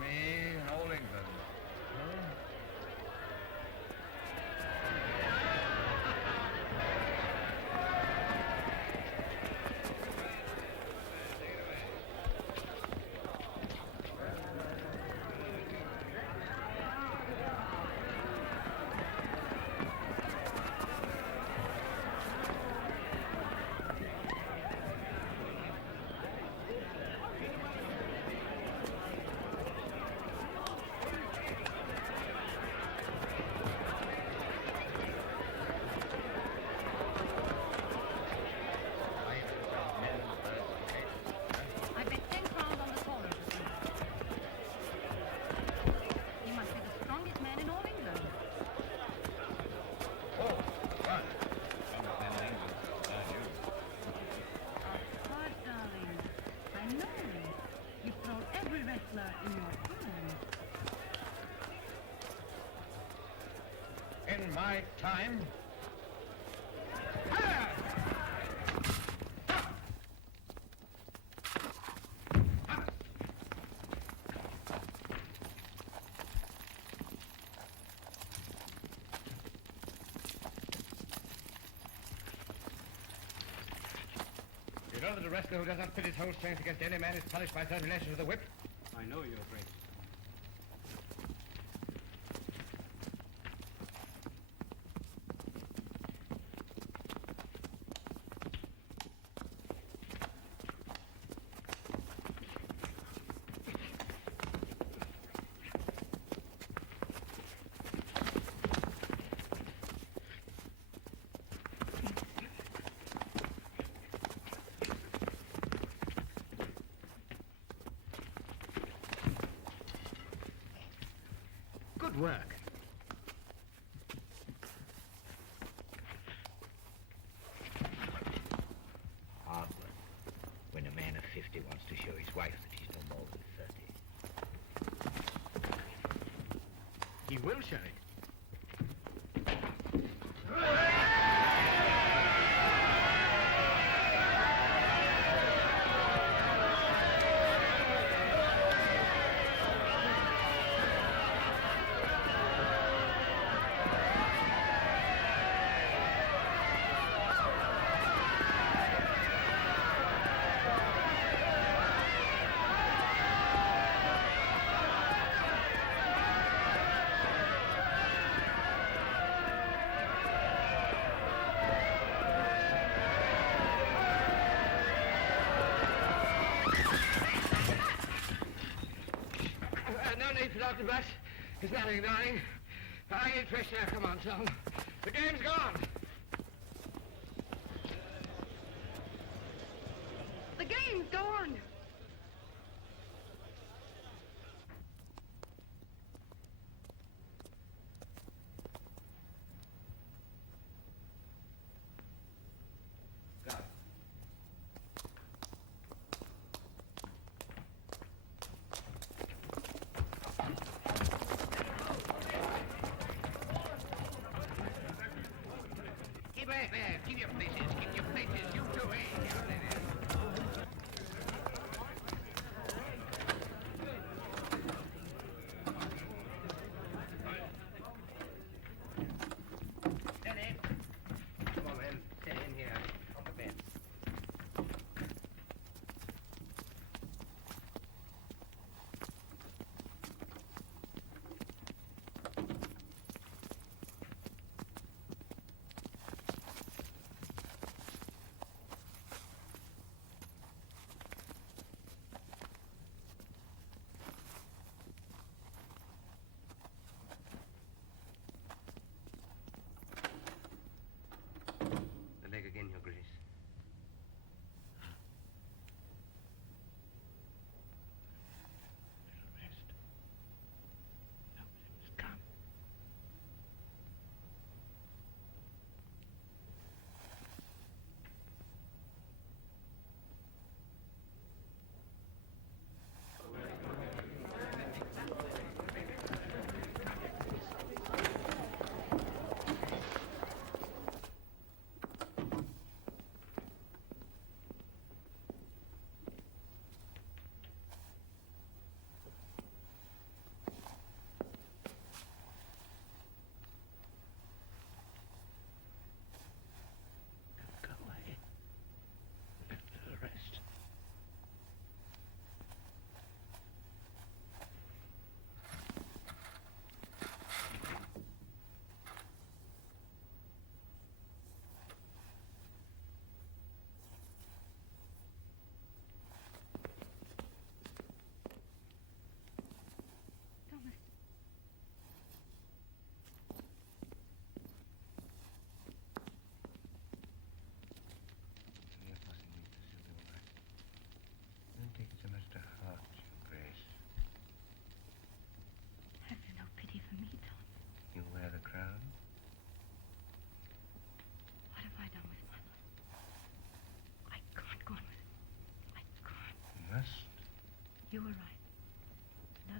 Me and all England. Huh? I bet 10 crowns on the corner of the field. He must be the strongest man in all England. Oh, right. Strongest man in England. Are you? Of course, darling. I know. You've thrown every wrestler in your hand. In my time. You know that a wrestler who does not pit his whole strength against any man is punished by termination of the whip? I know, Your Grace. Good work. Hard work. When a man of 50 wants to show his wife that he's no more than 30. He will show it. No need for Dr. Bush. It's nothing, darling. I get fresh air. Come on, son. The game's gone. The game's gone. Keep back there. Keep your places. Keep your places. You two, Steady. Come on, men. Stay in here. On the bed.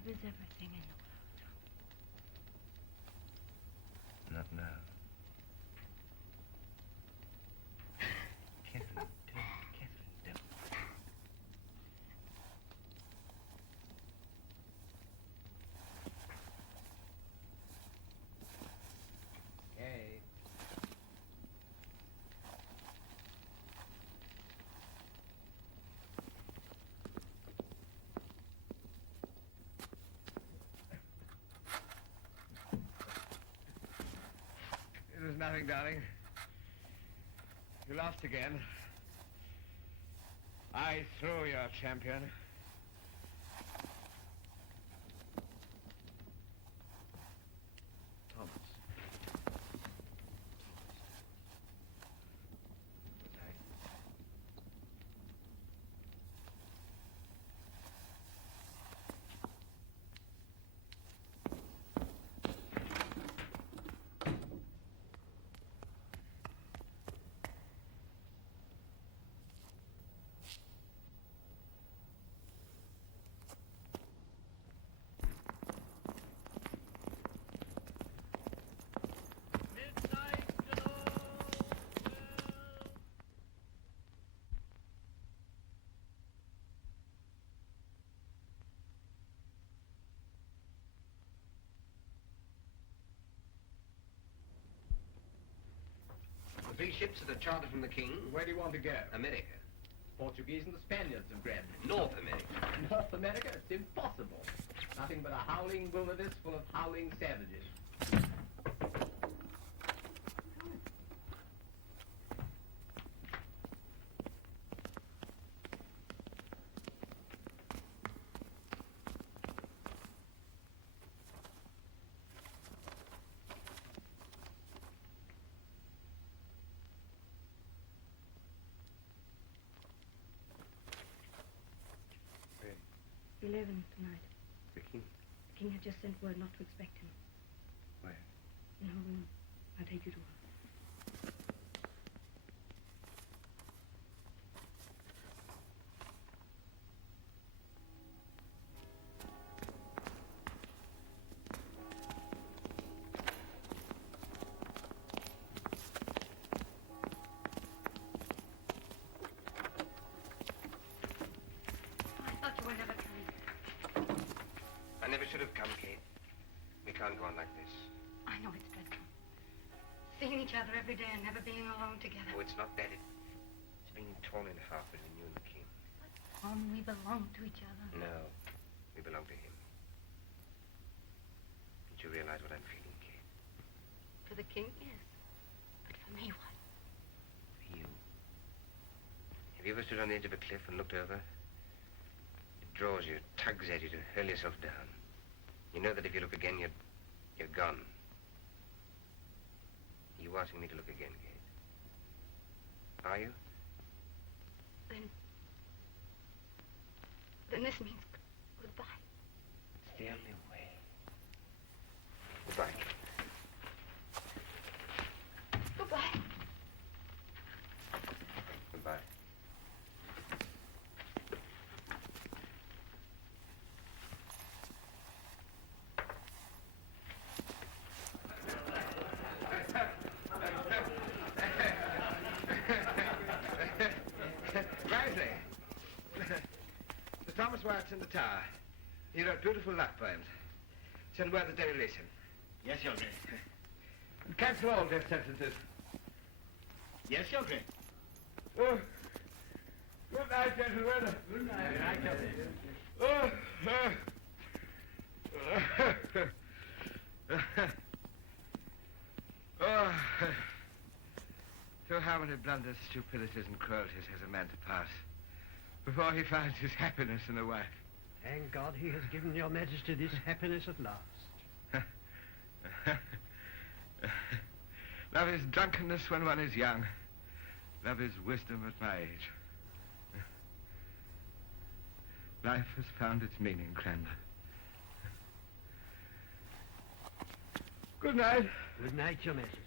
Love is everything in the world. Not now. Catherine, don't. Catherine, don't. Kate. It was nothing, darling. You lost again. I threw your champion. Thomas. The 3 ships that are chartered from the king. Where do you want to go? America. Portuguese and the Spaniards have grabbed it. North America. North America? It's impossible. Nothing but a howling wilderness full of howling savages. Where? 11 tonight. The king? The king had just sent word not to expect him. Where? In her room. I'll take you to her. I thought you were never coming. I never should have come, Kate. We can't go on like this. I know it's dreadful. Seeing each other every day and never being alone together. Oh, it's not that. It's being torn in half between you and the king. We belong to each other. No, we belong to him. Don't you realize what I'm feeling, Kate? For the king, yes. But for me, what? For you. Have you ever stood on the edge of a cliff and looked over? It draws you, tugs at you to hurl yourself down. You know that if you look again, you're gone. Are you asking me to look again, Kate? Are you? Then this means goodbye. It's the only way. Goodbye. Goodbye. Goodbye. Rising. Sir Thomas Wyatt's in the tower. He wrote beautiful love poems. Send word that they release him. Yes, Your Grace. And cancel all death sentences. Yes, Your Grace. Oh. Good night, gentlemen. Good night. Your Grace. Oh. Oh. Through how many blunders, stupidities, and cruelties has a man to pass before he finds his happiness in a wife? Thank God he has given your majesty this happiness at last. Love is drunkenness when one is young. Love is wisdom at my age. Life has found its meaning, Cranmer. Good night. Good night, Your Majesty.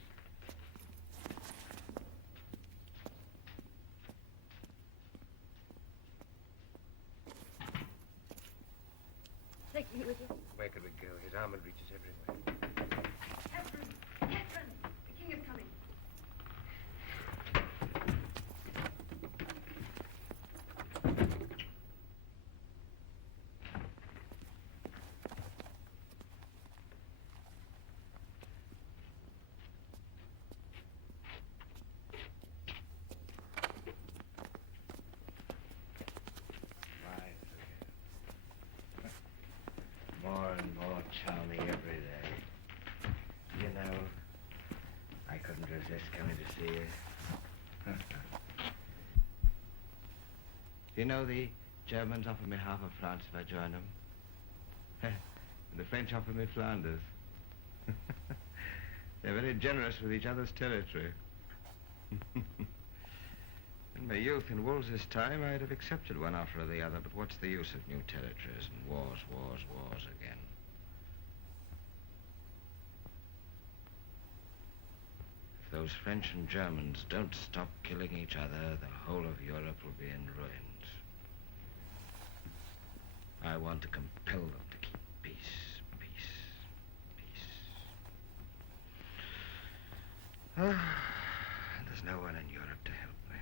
Take me with you? Where could we go? His armor reaches everywhere. Catherine! Catherine! The king is coming. More and more charming every day. You know, I couldn't resist coming to see you. You know, the Germans offer me half of France if I join them. And the French offer me Flanders. They're very generous with each other's territory. In my youth, in Wolsey's time, I'd have accepted one offer or the other, but what's the use of new territories and wars, wars, wars again? If those French and Germans don't stop killing each other, the whole of Europe will be in ruins. I want to compel them to keep peace, peace, peace. And there's no one in Europe to help me.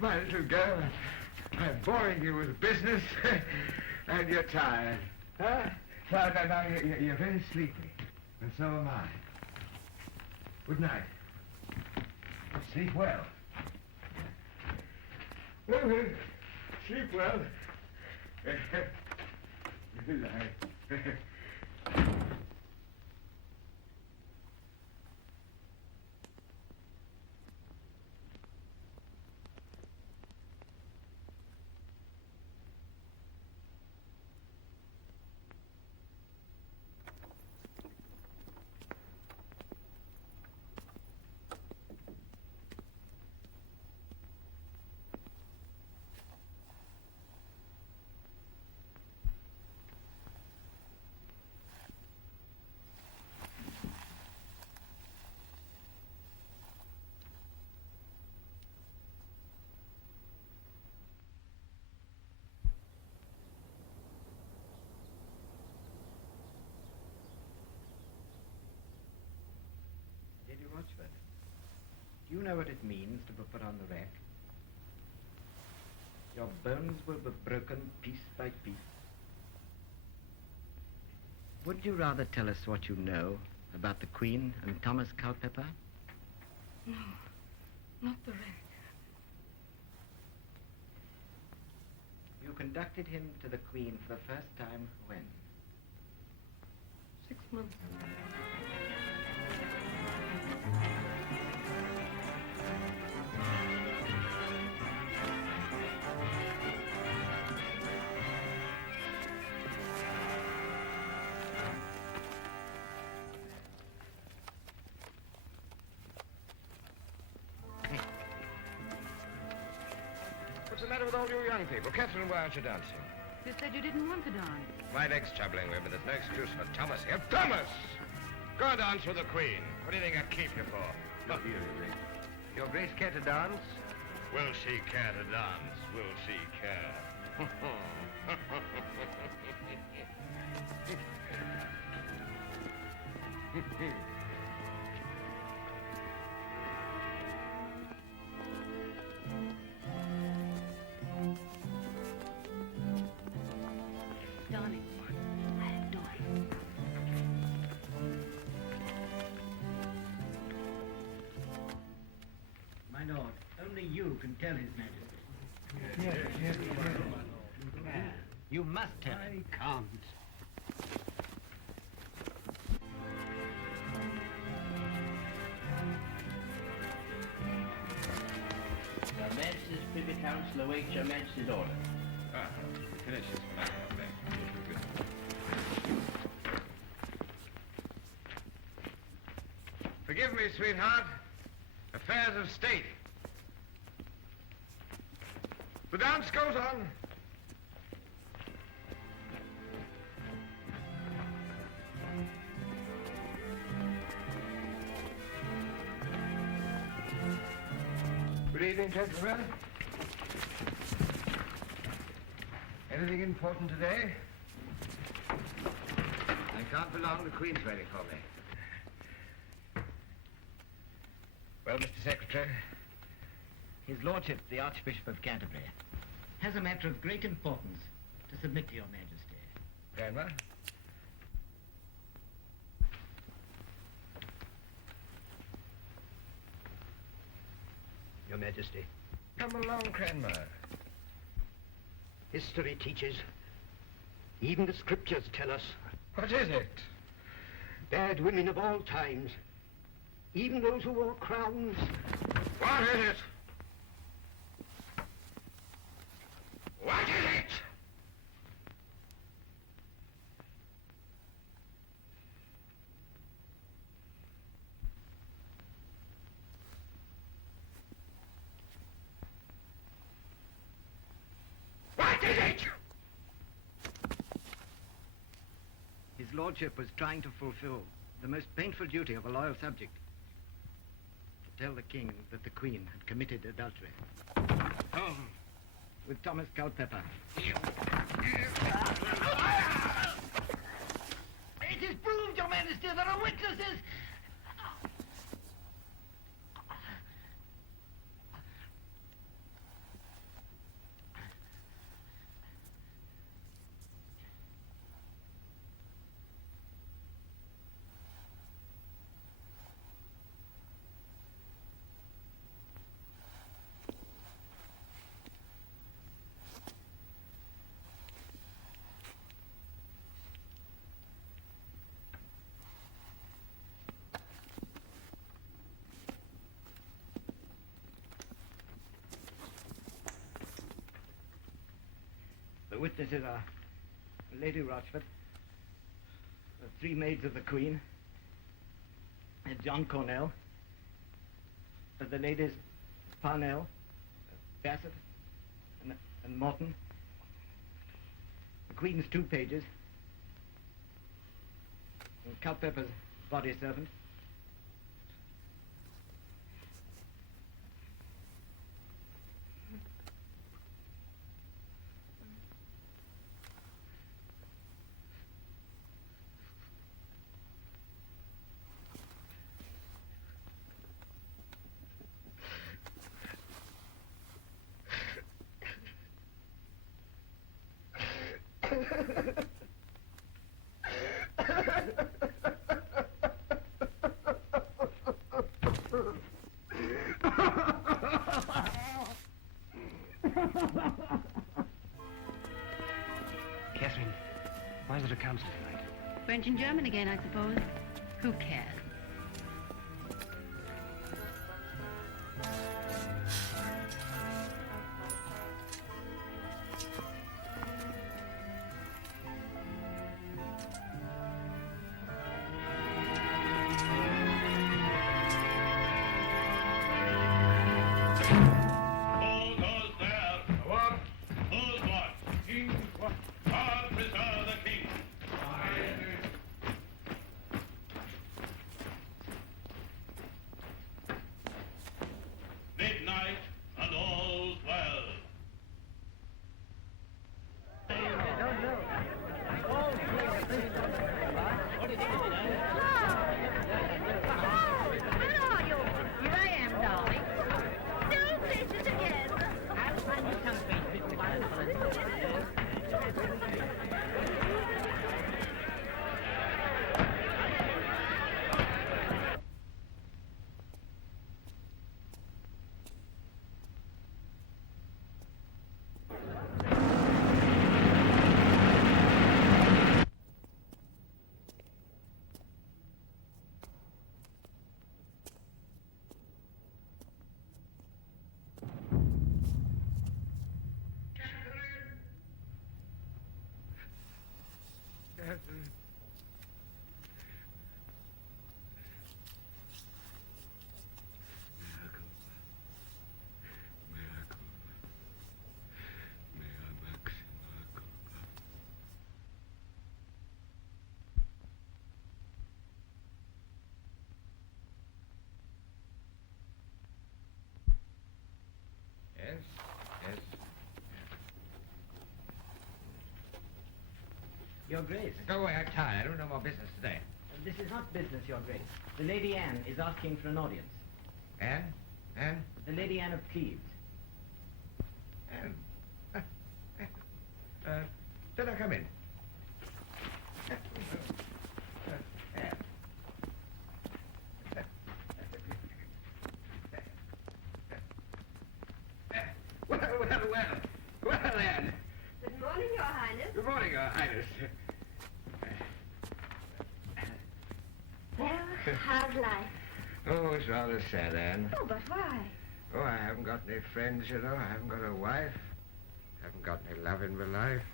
My little girl, I'm boring you with business, and you're tired. Huh? Now, you're very sleepy, and so am I. Good night. Sleep well. Sleep well. Good night. Lady Rochford, do you know what it means to be put on the rack? Your bones will be broken piece by piece. Would you rather tell us what you know about the Queen and Thomas Culpeper? No, not the rack. You conducted him to the Queen for the first time when? 6 months. What's the matter with all you young people? Catherine, why aren't you dancing? You said you didn't want to dance. My leg's troubling me, but there's no excuse for Thomas here. Thomas! Go and dance with the Queen. What do you think I keep you for? Not you, Your Grace. Your Grace care to dance? Will she care to dance? Will she care? Darling, I adore you. My lord, only you can tell His Majesty. Yes. You must tell him. I can't. Your Majesty's Privy Council awaits Your Majesty's order. Finish this back up there. Forgive me, sweetheart. Affairs of state. The dance goes on. Good evening, gentlemen. Anything important today? I can't for long. The Queen's waiting for me. Well, Mr. Secretary? His Lordship, the Archbishop of Canterbury, has a matter of great importance to submit to your Majesty. Grandma? Your Majesty. Come along, Cranmer. History teaches, even the scriptures tell us. What is it? Bad women of all times, even those who wore crowns. What is it? What is it? What is it? His Lordship was trying to fulfill the most painful duty of a loyal subject. To tell the King that the Queen had committed adultery. Oh. With Thomas Culpepper. It is proved, Your Majesty, there are witnesses. The witnesses are Lady Rochford, the three maids of the Queen, and John Cornell, the ladies Parnell, Bassett, and Morton, the Queen's 2 pages, and Culpepper's body servant. Catherine, why is it a council tonight? French and German again, I suppose. Who cares? Yes, yes. Your Grace. Go away, I'm tired. I don't know more business today. This is not business, Your Grace. The Lady Anne is asking for an audience. Anne? Anne? The Lady Anne of Cleves. Anne? Did I come in? Anne. Well, Anne. Good morning, Your Highness. Good morning, Your Highness. Well, how's life? Oh, it's rather sad, Anne. Oh, but why? Oh, I haven't got any friends, you know. I haven't got a wife. Haven't got any love in my life.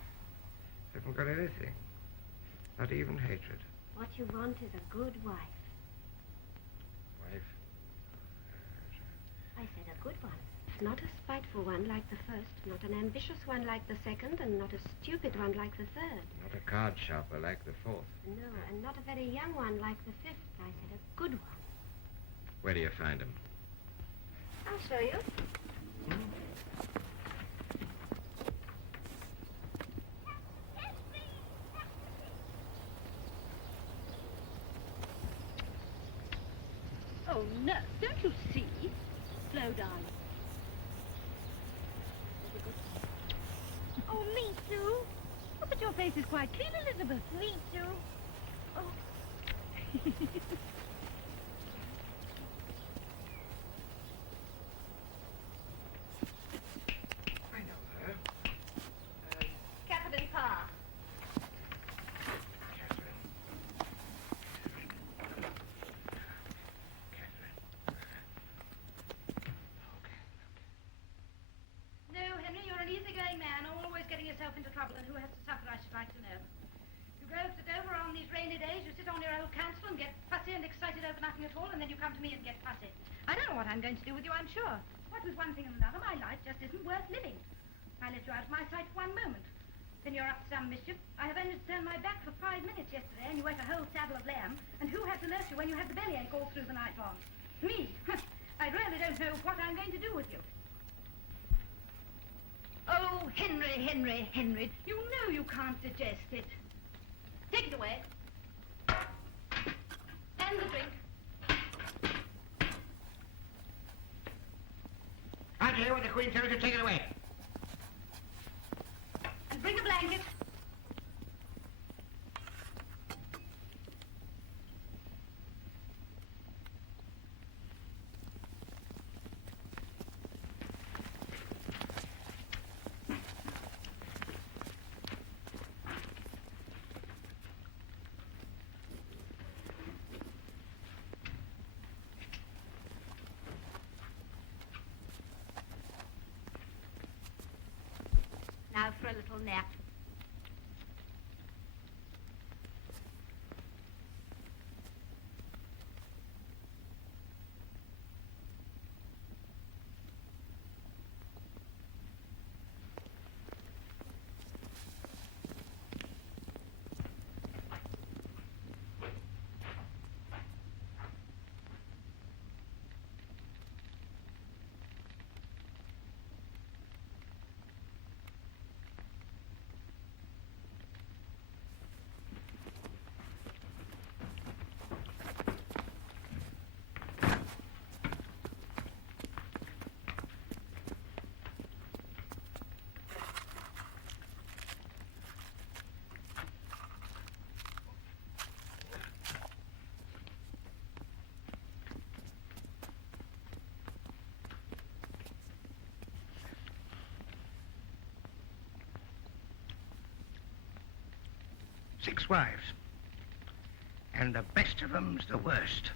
Haven't got anything. Not even hatred. What you want is a good wife. Wife? I said a good one. Not a spiteful one like the first, not an ambitious one like the second, and not a stupid one like the third. Not a card sharper like the fourth. No, and not a very young one like the fifth. I said a good one. Where do you find them? I'll show you. Oh, no, don't you see? Slow down. Oh, me too. Oh, but your face is quite clean, Elizabeth. Me too. Oh. I know her. Katherine Parr. No, Henry, you're an easygoing man, always getting yourself into trouble, and who has to suffer, I should like to know. You go to Dover on these rainy days, you sit on your old council and get fussy and excited over nothing at all, and then you come to me and get fussy. I don't know what I'm going to do with you, I'm sure. What with one thing and another, my life just isn't worth living. I let you out of my sight for one moment. Then you're up to some mischief. I have only to turn my back for 5 minutes yesterday, and you ate a whole saddle of lamb, and who had to nurse you when you had the bellyache all through the night long? Me. I really don't know what I'm going to do with you. Oh, Henry, Henry, Henry, you know you can't digest it. Take it away. And the drink. I'll tell you what the Queen tells you to take it away. And bring a blanket. Now for a little nap. Six wives. And the best of them's the worst.